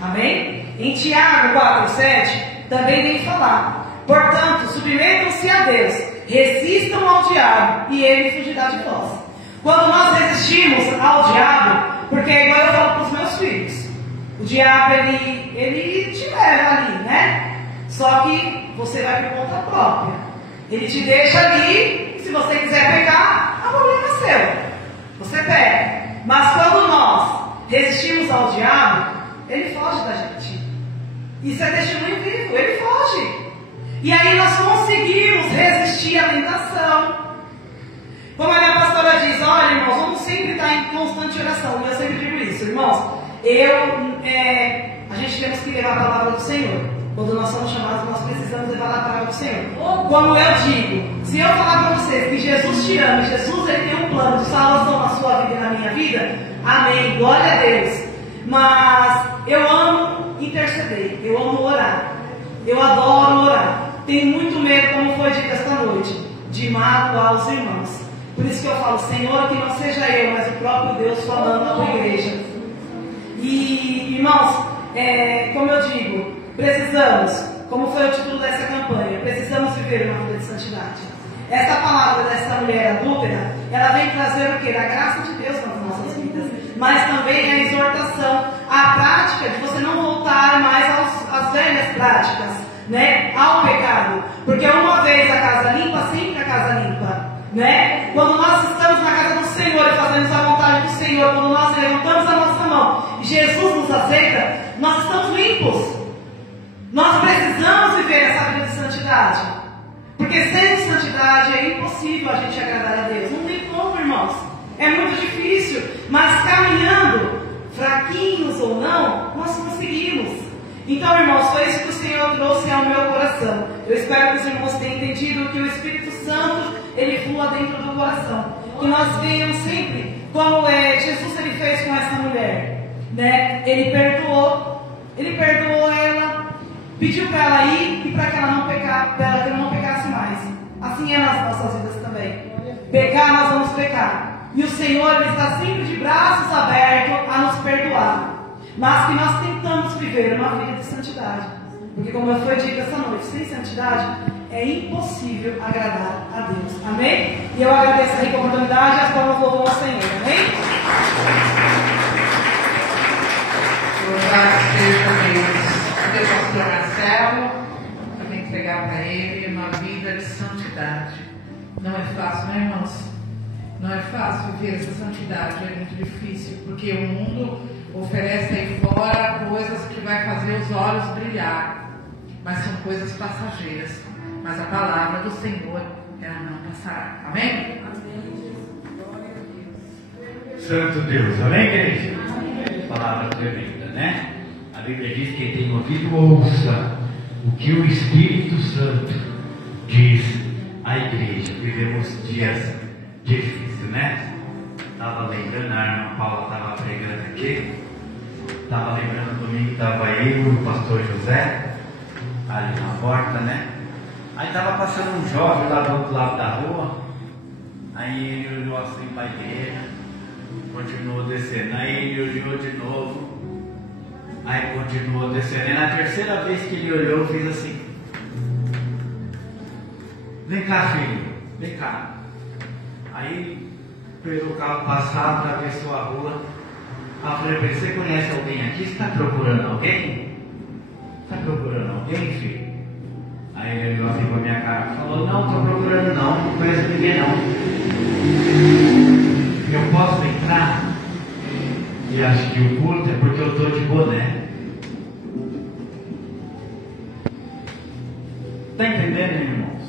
Amém? Em Tiago 4:7 também vem falar: portanto, submetam-se a Deus, resistam ao diabo e ele fugirá de vós. Quando nós resistimos ao diabo, porque é igual eu falo para os meus filhos, o diabo ele te leva ali, né? Só que você vai por conta própria. Ele te deixa ali, se você quiser pegar, a problema é seu. Você pega. Mas quando nós resistimos ao diabo, ele foge da gente. Isso é testemunho vivo, ele foge. E aí nós conseguimos resistir à tentação. Como a minha pastora diz, olha, irmãos, vamos sempre estar em constante oração. E eu sempre digo isso, irmãos. A gente temos que levar a palavra do Senhor. Quando nós somos chamados, nós precisamos levar a palavra do Senhor. Como eu digo, se eu falar para vocês que Jesus te ama, Jesus ele tem um plano de salvação na sua vida e na minha vida, amém, glória a Deus. Mas eu amo interceder, eu amo orar, eu adoro orar. Tenho muito medo, como foi dito esta noite, de magoar os irmãos. Por isso que eu falo, Senhor, que não seja eu, mas o próprio Deus falando na tua igreja. E, irmãos, como eu digo, precisamos, como foi o título dessa campanha, precisamos viver uma vida de santidade. Essa palavra dessa mulher adúltera, ela vem trazer o quê? A graça de Deus nas nossas vidas, mas também a exortação, a prática de você não voltar mais às velhas práticas, né? Ao pecado, porque uma vez a casa limpa, sempre a casa limpa, né? Quando nós estamos na casa do Senhor e fazemos a vontade do Senhor, quando nós levantamos a nossa mão e Jesus nos aceita, nós estamos limpos. Nós precisamos viver essa vida de santidade, porque sem santidade é impossível a gente agradar a Deus. Não tem como, irmãos, é muito difícil, mas caminhando, fraquinhos ou não, nós conseguimos. Então, irmãos, foi isso que o Senhor trouxe ao meu coração. Eu espero que os irmãos tenham entendido que o Espírito Santo, ele flua dentro do coração. Que nós venhamos sempre, como Jesus ele fez com essa mulher, né? Ele perdoou ela, pediu para ela ir e para que ela não pecasse mais. Assim é nas nossas vidas também. Pecar, nós vamos pecar. E o Senhor ele está sempre de braços abertos a nos perdoar. Mas que nós tentamos viver uma vida de santidade. Porque como foi dito essa noite, sem santidade é impossível agradar a Deus. Amém? E eu agradeço aí com a oportunidade e as palmas louvam ao Senhor. Amém? Louvado seja Deus. Cadê o pastor Marcelo? Eu tenho que entregar para ele uma vida de santidade. Não é fácil, né, irmãos? Não é fácil viver essa santidade, é muito difícil, porque o mundo oferece aí fora coisas que vai fazer os olhos brilhar, mas são coisas passageiras. Mas a palavra do Senhor, ela não passará. Amém? Santo Deus, amém, igreja? Palavra tremenda, né? A Bíblia diz que quem tem ouvido ouça o que o Espírito Santo diz à igreja. Vivemos dias difíceis, né? Estava lembrando, a irmã Paula estava pregando aqui. Estava lembrando domingo que estava eu e o pastor José ali na porta, né? Aí estava passando um jovem lá do outro lado da rua. Aí ele olhou assim para a igreja, continuou descendo. Aí ele olhou de novo, aí continuou descendo. E na terceira vez que ele olhou, fez assim: vem cá, filho, vem cá. Aí pelo carro passado, atravessou a rua. Aí eu falei para ele: você conhece alguém aqui? Você está procurando alguém? Está procurando alguém, filho? Aí ele olhou assim para minha cara e falou: não, estou procurando não conheço ninguém não. Eu posso entrar? E acho que o culto é porque eu estou de boné. Está entendendo, irmãos?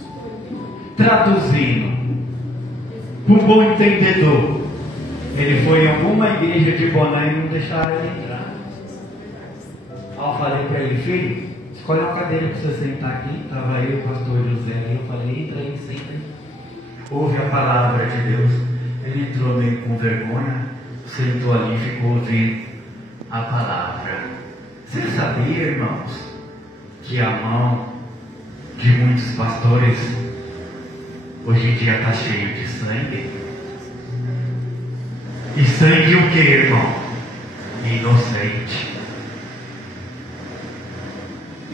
traduzindo, um bom entendedor, ele foi em alguma igreja de Boné e não deixaram ele entrar. Aí eu falei para ele: filho, escolhe uma cadeira para você sentar aqui. Estava eu e o pastor José ali. Eu falei: entra aí, senta aí. Ouve a palavra de Deus. Ele entrou meio com vergonha, sentou ali e ficou ouvindo a palavra. Você sabia, irmãos, que a mão de muitos pastores hoje em dia está cheio de sangue? E sangue o que, irmão? Inocente.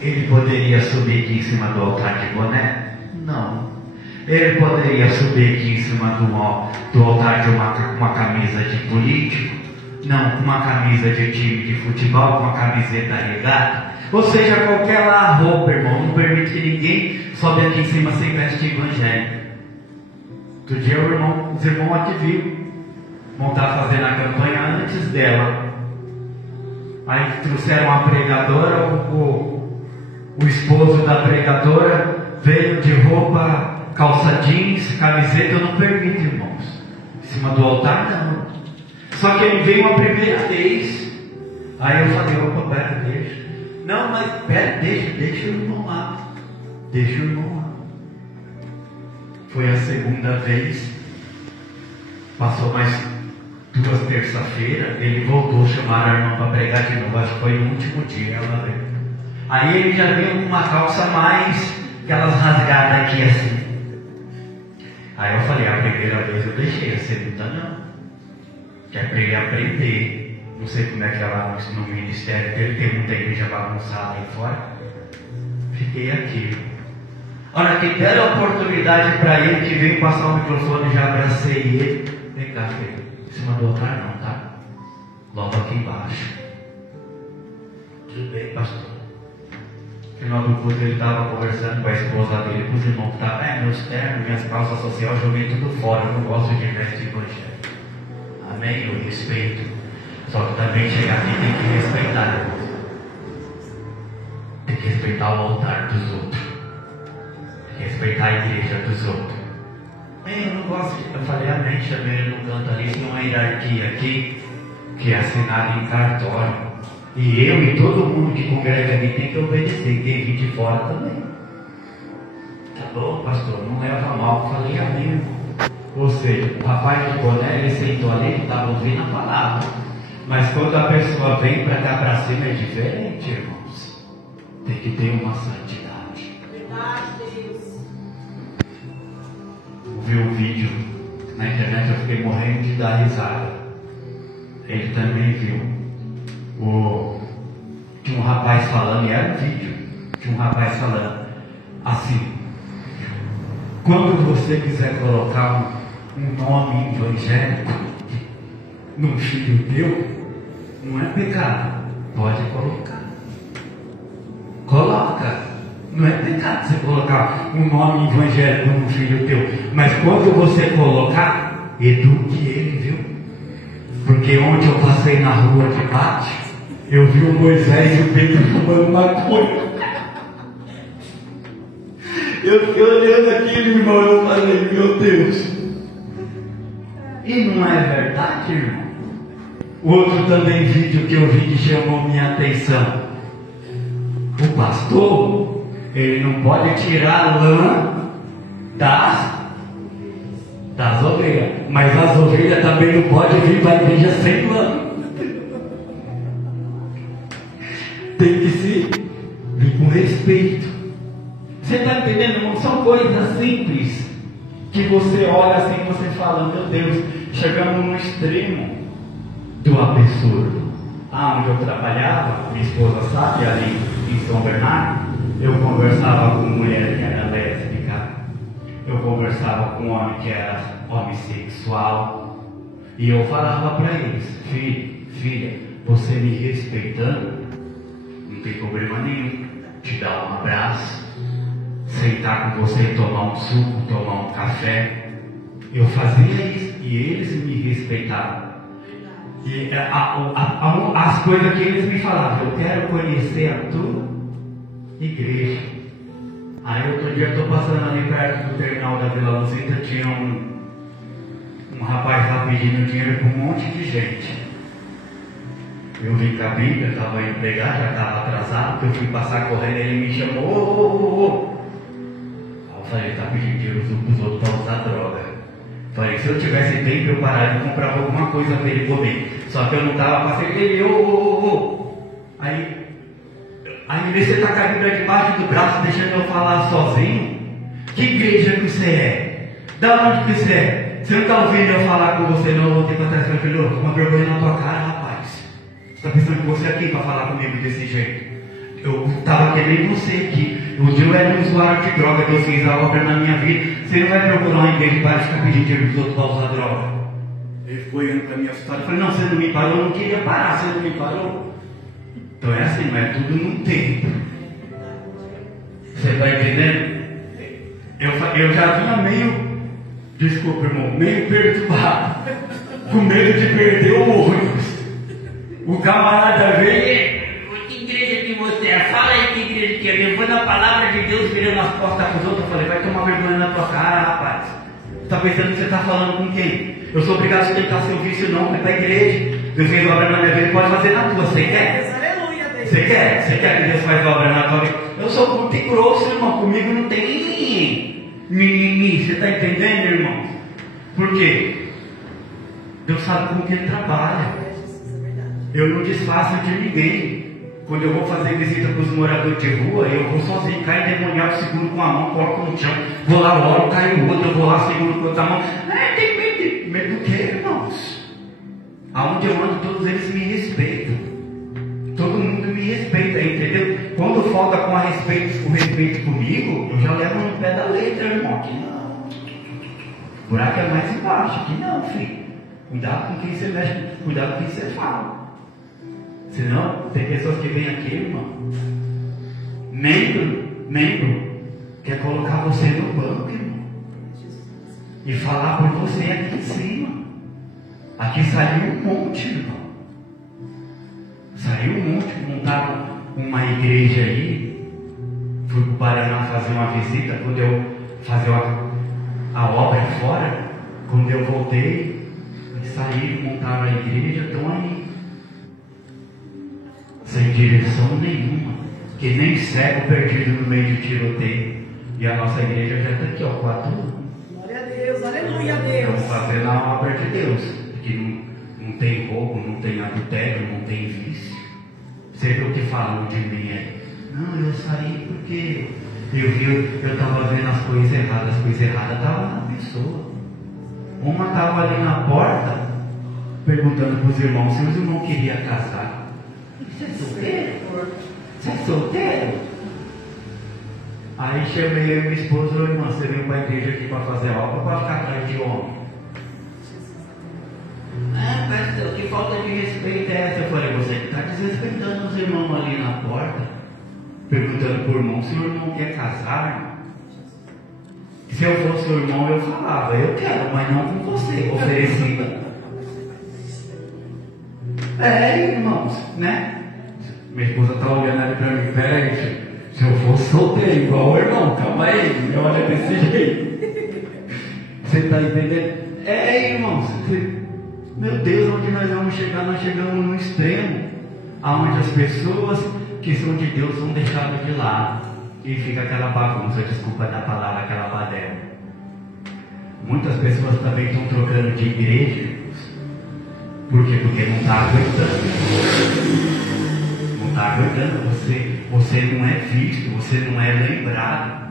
Ele poderia subir aqui em cima do altar de Boné? Não. Ele poderia subir aqui em cima do altar de uma camisa de político? Não, com uma camisa de time de futebol, com uma camiseta regata. Ou seja, qualquer lá roupa, irmão. Não permite que ninguém sobe aqui em cima sem veste evangélica. Outro dia os irmãos aqui viram. Vão estar fazendo a campanha antes dela. Aí trouxeram a pregadora, o esposo da pregadora veio de roupa, calça jeans, camiseta. Eu não permito, irmãos. Em cima do altar, não. Só que ele veio a primeira vez. Aí eu falei: opa, pera, deixa. Não, mas pera, deixa o irmão lá. Deixa o irmão lá. Foi a segunda vez. Passou mais 2 terça-feiras. Ele voltou a chamar a irmã para pregar de novo. Acho que foi no último dia ela veio. Aí ele já veio com uma calça mais aquelas rasgadas aqui assim. Aí eu falei: a primeira vez eu deixei, a segunda não. Que é para ele aprender. Não sei como é que é lá no ministério dele, tem muita igreja bagunçada aí fora. Fiquei aqui. Olha, que deram a oportunidade para ele, que veio passar o microfone, já abracei ele. Vem cá, filho. Em cima do altar não, tá? Logo aqui embaixo. Tudo bem, pastor? No final do culto ele estava conversando com a esposa dele, com os irmãos que estavam: meus ternos, minhas calças sociais, eu joguei tudo fora, eu não gosto de veste evangélico. Amém? Eu respeito. Só que também chegar aqui tem que respeitar, irmão. Tem que respeitar o altar dos outros. Tem que respeitar a igreja dos outros. Eu não gosto de... Eu falei: amém, chamei ele no canto ali, tem uma hierarquia aqui que é assinada em cartório. E eu e todo mundo que congrega aqui tem que obedecer. Quem vir de fora também. Tá bom, pastor? Não leva mal. Eu falei: amém, irmão. Ou seja, o rapaz de boné, ele sentou ali, ele estava ouvindo a palavra. Mas quando a pessoa vem para cá para cima é diferente, irmãos. Tem que ter uma santidade. Verdade, Deus. Vi um vídeo na internet, eu fiquei morrendo de dar risada. Ele também viu. Tinha um rapaz falando, e era um vídeo. Tinha um rapaz falando assim: quando você quiser colocar um nome evangélico num filho teu, não é pecado, pode colocar. Coloca. Não é pecado você colocar um nome evangélico num filho teu. Mas quando você colocar, eduque ele, viu? Porque ontem eu passei na rua de Bate, eu vi o Moisés e o Pedro fumando maconha. Eu fiquei olhando aquilo, irmão, eu falei: meu Deus. E não é verdade, irmão? O outro também vídeo que eu vi que chamou minha atenção: o pastor, ele não pode tirar a lã das ovelhas, mas as ovelhas também não podem vir para a igreja sem lã. Tem que se vir com respeito. Você está entendendo, irmão? São coisas simples que você olha assim e você fala: meu Deus, chegamos no extremo do absurdo. Onde eu trabalhava, minha esposa sabe, ali em São Bernardo, eu conversava com mulher que era lésbica, eu conversava com homem que era homossexual, e eu falava para eles: filha, você me respeitando, não tem problema nenhum, te dar um abraço, sentar com você e tomar um suco, tomar um café. Eu fazia isso e eles me respeitavam. E as coisas que eles me falavam: eu quero conhecer a tua igreja. Aí outro dia eu estou passando ali perto do terminal da Vila Luzita, tinha um rapaz lá pedindo dinheiro para um monte de gente. Eu vim com a Bíblia, estava indo pregar, já estava atrasado, porque eu fui passar correndo, ele me chamou, ô. Aí eu falei, ele está pedindo dinheiro para os outros para usar droga. Falei, se eu tivesse tempo eu parava e comprava alguma coisa para ele comer. Só que eu não estava, passei ele, ô. Aí você está com a Bíblia debaixo do braço, deixando eu falar sozinho? Que igreja que você é? Da onde que você é? Você não está ouvindo eu falar com você não? Eu vou ter que atrás meu filho, com uma vergonha na tua cara, rapaz. Você está pensando que você é quem para falar comigo desse jeito? Eu estava querendo você aqui. O dia eu era um usuário de droga, Deus fez a obra na minha vida. Você não vai procurar uma igreja para ficar pedindo dinheiro dos outros para usar droga. Ele ficou olhando para mim assustado. Eu falei, não, você não me parou, eu não queria parar, você não me parou. Então é assim, não é tudo num tempo. Você está entendendo? Eu já vinha meio, desculpa irmão, meio perturbado, com medo de perder o ônibus. O camarada veio, que igreja que você é? Fala aí que igreja que é. Eu vou na palavra de Deus virando as costas para os outros. Eu falei, vai tomar vergonha na tua cara, rapaz. Você está pensando que você está falando com quem? Eu sou obrigado a sustentar seu vício não, vai para a igreja. Deus fez obra na minha vida, pode fazer na tua, você quer? Você quer que Deus faz obra na tua vida? Eu sou muito grosso, irmão, comigo não tem mimimi, você está entendendo, irmão? Por quê? Deus sabe como que ele trabalha. Eu não desfaço de ninguém. Quando eu vou fazer visita para os moradores de rua, eu vou sozinho, caio endemoniado, seguro com a mão, coloco no chão, vou lá, oro, caio o outro, eu vou lá, seguro com a outra mão. Tem medo. Medo do quê, irmãos? Aonde eu ando, todos eles me respeitam. Todo mundo me respeita, entendeu? Quando falta com o respeito comigo, eu já levo no pé da letra, irmão. Aqui não. O buraco é mais embaixo, aqui não, filho. Cuidado com quem você mexe, cuidado com quem você fala. Senão, tem pessoas que vêm aqui, irmão. Membro, quer colocar você no banco, irmão. E falar por você aqui em cima. Aqui saiu um monte, irmão. Saiu um monte, montaram uma igreja aí. Fui para o Paraná fazer uma visita. Quando eu fazia a obra fora, quando eu voltei, saíram, montaram a igreja, estão aí. Sem direção nenhuma. Que nem cego perdido no meio de tiroteio. E a nossa igreja já está aqui, ó, 4 anos. Glória a Deus, aleluia a Deus. Estamos fazendo a obra de Deus. Que não tem roubo, não tem adultério, não tem vício. Você viu o que falam de mim aí? Não, eu saí porque eu estava vendo as coisas erradas estavam na pessoa. Uma estava ali na porta, perguntando para os irmãos se os irmãos queriam casar. Você é solteiro? Você é solteiro? Aí chamei eu e minha esposa e falei, irmã, você veio para a igreja aqui para fazer obra ou para ficar atrás de homem? Mas que falta de respeito é essa? Eu falei, você está desrespeitando os irmãos ali na porta, perguntando por irmão se o irmão quer casar, irmão. Se eu fosse o irmão, eu falava, eu quero, mas não com você, oferecido. Irmãos, né? Minha esposa está olhando ali para mim, peraí, se eu fosse solteiro igual o irmão, calma aí, me olha desse jeito. Você está entendendo? Irmãos, meu Deus, onde nós vamos chegar? Nós chegamos num extremo, onde as pessoas que são de Deus são deixadas de lado. E fica aquela bagunça, desculpa da palavra, aquela baderna. Muitas pessoas também estão trocando de igreja. Por quê? Porque não está aguentando. Não está aguentando. Você não é visto, você não é lembrado.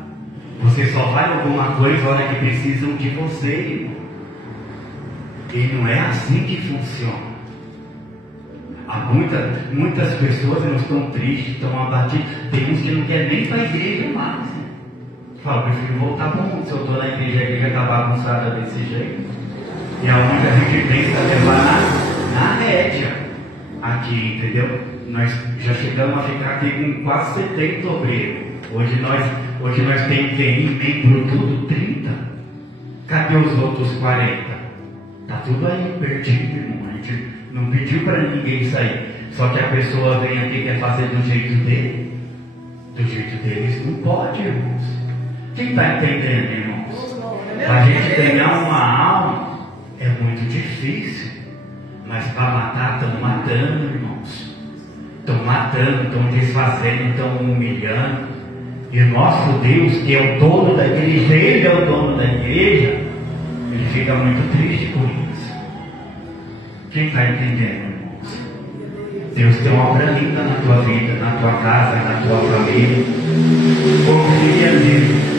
Você só vai alguma coisa na hora que precisam de você, irmão. E não é assim que funciona. Há muitas pessoas não estão tristes, estão abatidas. Tem uns que não querem nem ir para a igreja mais. Né? Fala, prefiro voltar para o mundo. Se eu estou na igreja, a igreja está bagunçada desse jeito. E aonde a gente pensa levar na rédea. Aqui, entendeu? Nós já chegamos a ficar aqui com quase 70 obreiros. Hoje nós temos membro tudo 30. Cadê os outros 40? Está tudo aí perdido, irmão. A gente não pediu para ninguém sair. Só que a pessoa vem aqui e quer fazer do jeito dele. Do jeito deles não pode, irmãos. Quem está entendendo, irmãos? Para a gente ganhar uma alma é muito difícil. Mas para matar, estão matando, irmãos. Estão matando, estão desfazendo, estão humilhando. E o nosso Deus, que é o dono da igreja, Ele é o dono da igreja, Ele fica muito triste por isso. Quem está entendendo, irmãos? Deus tem uma obra linda na tua vida, na tua casa, na tua família. Confia nele.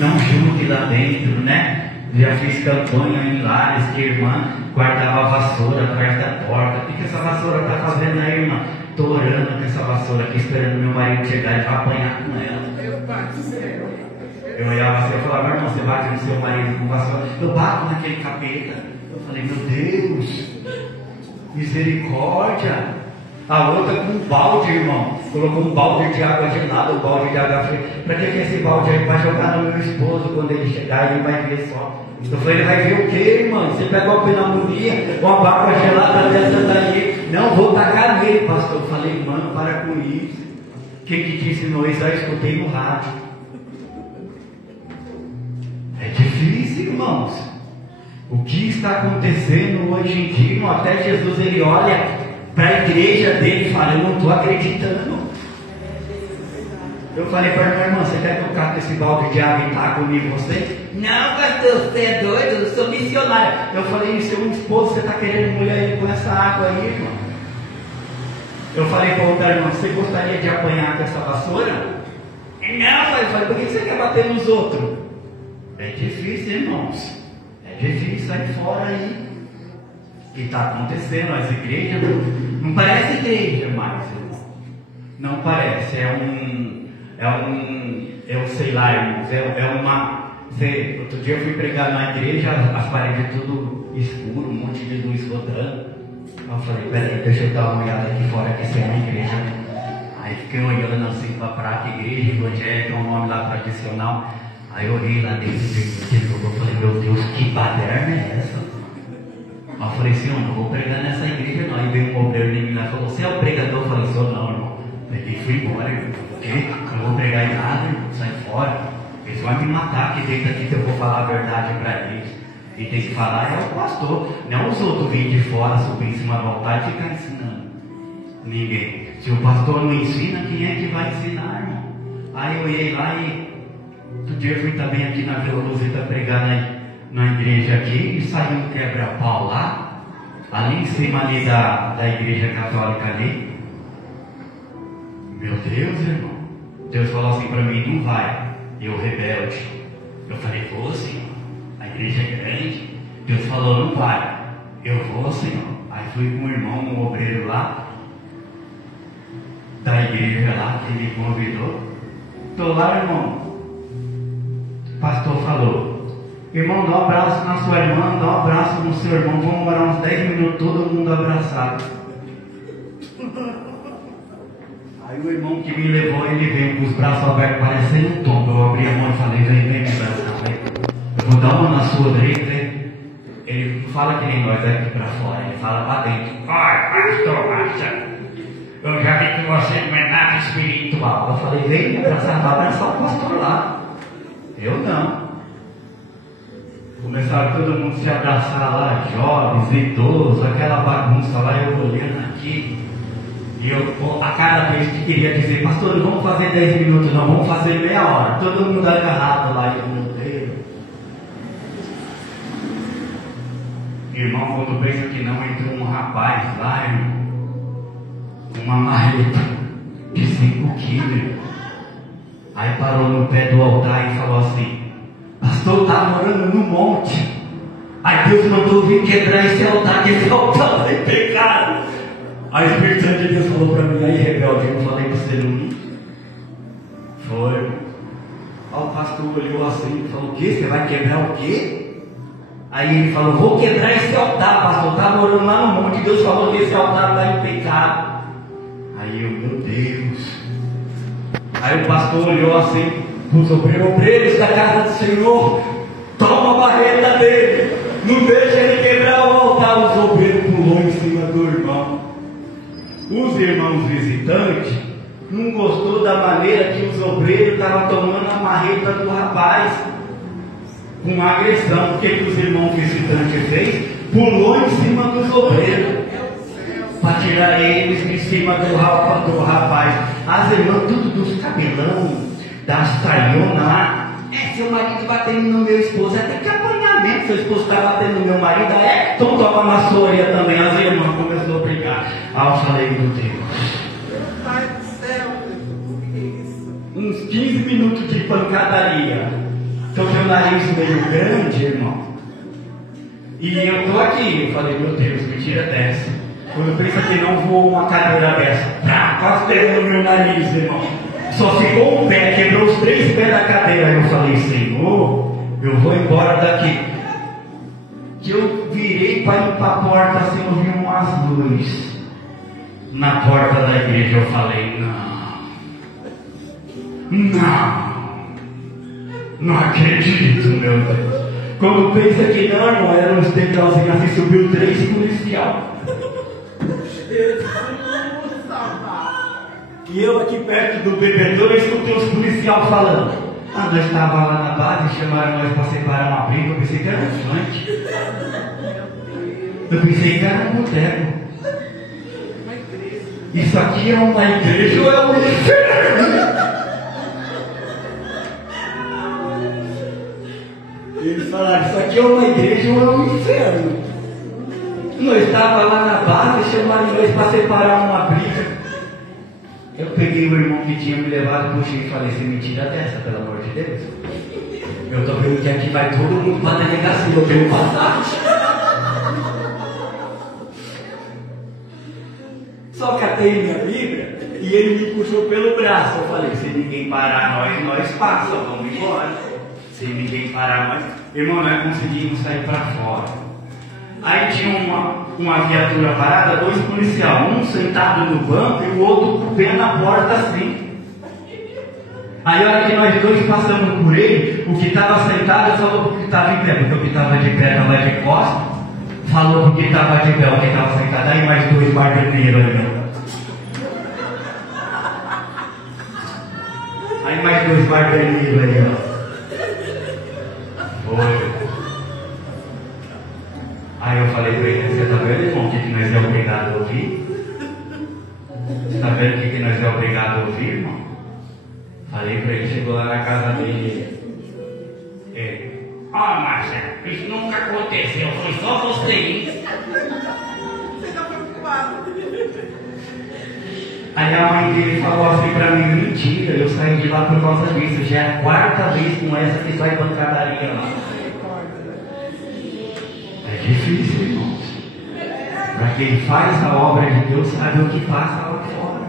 Não julgue lá dentro, né? Já fiz campanha em lares que a irmã guardava a vassoura atrás da porta. O que essa vassoura está fazendo aí, irmã? Estou orando com essa vassoura aqui, esperando meu marido chegar e vai apanhar com ela. Eu olhava assim e falava, irmão, você bate no seu marido com vassoura? Eu bato naquele capeta. Eu falei, meu Deus, misericórdia. A outra com um balde, irmão. Colocou um balde de água gelada, um balde de água fria. Para que esse balde aí? Para jogar no meu esposo quando ele chegar, ele vai ver só. Eu falei, ele vai ver o quê, irmão? Você pegou uma pneumonia, uma água gelada dessa daí. Não, vou tacar nele, pastor. Eu falei, mano, para com isso. Quem que te ensinou isso? Eu escutei no rádio. É difícil, irmãos. O que está acontecendo hoje em dia, irmão? Até Jesus, ele olha para a igreja dele e fala, eu não estou acreditando. Eu falei para a irmã, você quer que eu cate esse balde de água e taco em você? Não, pastor, você é doido, eu sou missionário. Eu falei, seu esposo, você está querendo molhar ele com essa água aí, irmão? Eu falei para outra irmã, você gostaria de apanhar com essa vassoura? Não, eu falei, por que você quer bater nos outros? É difícil, irmãos. É difícil sair fora aí. O que está acontecendo? As igrejas não parece igreja mais, irmão. Não parece, eu sei lá, irmãos, outro dia eu fui pregar na igreja, as paredes tudo escuro, um monte de luz rodando. Eu falei, peraí, deixa eu dar uma olhada aqui fora, que isso é uma igreja. Aí fiquei olhando assim para a praça, igreja evangélica, um nome lá tradicional. Aí eu olhei lá dentro eu falei, meu Deus, que baderna é essa? Eu falei assim, eu não vou pregar nessa igreja não. Aí veio um obreiro em mim lá e falou, você é o pregador? Eu falei, sou não, irmão. Peguei e fui embora, irmão. Eu não vou pregar em nada, irmão, sai fora. Eles vão me matar, que dentro aqui que eu vou falar a verdade para eles. E tem que falar é o pastor, não os outros virem de fora, subir em cima da altar e ficar ensinando. Ninguém. Se o pastor não ensina, quem é que vai ensinar, irmão? Aí eu ia lá e outro dia eu fui também aqui na Vila Luzita pregar na igreja aqui e saiu um quebra-pau lá, ali em cima ali da igreja católica ali. Meu Deus, irmão. Deus falou assim para mim, não vai. Eu rebelde. Eu falei, vou Senhor. A igreja é grande. Deus falou, não vai. Eu vou Senhor. Aí fui com um irmão, um obreiro lá, da igreja lá, que me convidou. Estou lá, irmão. O pastor falou, irmão, dá um abraço na sua irmã, dá um abraço no seu irmão, vamos morar uns 10 minutos, todo mundo abraçado. Aí o irmão que me levou, ele veio com os braços abertos, parecendo um tombo. Eu abri a mão e falei, vem me abraçar. Eu vou dar uma na sua direita. Ele fala que nem nós daqui para fora, ele fala para dentro. Vai, pastor, marcha. Eu já vi que você não é nada espiritual. Eu falei, vem me abraçar, vai abraçar o pastor lá. Eu não. Começaram todo mundo se abraçar lá, jovens, idosos, aquela bagunça lá, eu olhando aqui. E eu, a cada vez que queria dizer, pastor, não vamos fazer 10 minutos, não, vamos fazer meia hora. Todo mundo agarrado lá, eu, meu Deus. Irmão, quando pensa que não, entrou um rapaz lá, irmão, uma marreta de 5 quilos. Aí parou no pé do altar e falou assim, pastor, está morando no monte. Aí Deus mandou vir quebrar esse altar, que esse altar vai pecado. Aí o Espírito Santo de Deus falou para mim, aí rebelde, eu falei para você não ir. Foi. Aí o pastor olhou assim e falou, o quê? Você vai quebrar o quê? Aí ele falou, vou quebrar esse altar, pastor, está morando lá no monte, Deus falou que esse altar está em pecado. Aí eu, meu Deus. Aí o pastor olhou assim, os obreiros da casa do Senhor, toma a barreira dele, não deixa ele quebrar o altar. Os obreiros pulou em cima do irmão. Os irmãos visitantes não gostou da maneira que os obreiros estavam tomando a marreta do rapaz, com uma agressão. O que os irmãos visitantes fez? Pulou em cima dos obreiros, para tirar eles de cima do rapaz. As irmãs, tudo dos cabelão, das saionas lá. Seu marido batendo no meu esposo, até que apanhamento, seu esposo está batendo no meu marido, então toma uma soria também. As irmãs começaram a brigar. Aí eu falei, meu Deus, Pai do céu, isso. uns 15 minutos de pancadaria. Então meu nariz meio grande, irmão. E eu tô aqui, eu falei, meu Deus, me tira dessa. Quando pensa que não voou uma cadeira dessa, quase pegou no meu nariz, irmão. Só ficou um pé, quebrou os 3 pés da cadeira. Aí eu falei, Senhor, eu vou embora daqui. Que eu virei para ir para a porta, assim, eu vi umas luzes na porta da igreja. Eu falei, não acredito, meu Deus. Quando pensa que não, irmão, eram uns degrauzinhos assim, subiu 3 policiais. E eu aqui perto do bebedouro, eu escutei os policiais falando. Nós estávamos lá na base, chamaram nós para separar uma briga, eu pensei que era um funk. Eu pensei que era um boteco. Isso aqui é uma igreja ou é um inferno? Eles falaram, isso aqui é uma igreja ou é um inferno? Nós estávamos lá na base, chamaram nós para separar uma briga. Eu peguei o irmão que tinha me levado, puxei e falei, você me tira dessa, pelo amor de Deus. Eu estou vendo que aqui vai todo mundo para a delegacia, eu tenho passagem. Só catei minha Bíblia e ele me puxou pelo braço. Eu falei, se ninguém parar nós passa, vamos embora. Se ninguém parar nós, irmão, nós conseguimos sair para fora. Aí tinha uma viatura parada, 2 policiais, um sentado no banco e o outro com o pé na porta assim. Aí a hora que nós 2 passamos por ele, o que estava sentado falou porque estava em pé, porque o que estava de pé estava de costas, falou porque estava de pé, o que estava sentado, aí mais 2 barberneiros ali. Aí mais 2 barberneiros ali, ó. Foi. Aí eu falei para ele, você está vendo, irmão, o que nós é obrigado a ouvir? Você está vendo o que nós é obrigado a ouvir, irmão? Falei para ele, chegou lá na casa dele. Marcelo, isso nunca aconteceu, foi só você isso. Você está preocupado. Aí a mãe dele falou assim para mim, mentira, eu saí de lá por causa disso. Já é a 4ª vez com essa que sai pancadaria lá. É difícil, irmãos. Para quem faz a obra de Deus sabe o que passa lá fora.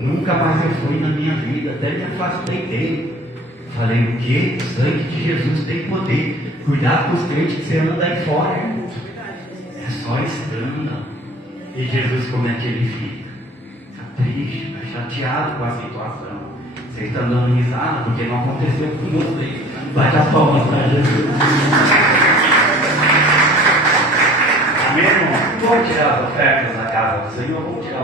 Nunca mais eu fui na minha vida, até me afastei dele. Falei, o que? O sangue de Jesus tem poder. Cuidado com os crentes que você anda aí fora, irmão. É só escândalo. E Jesus, como é que ele fica? Está triste, está chateado com a situação. Você está dando risada porque não aconteceu com você. Vai dar palmas para Jesus. Amém, irmão? Vamos tirar as ofertas na casa do Senhor, vamos tirar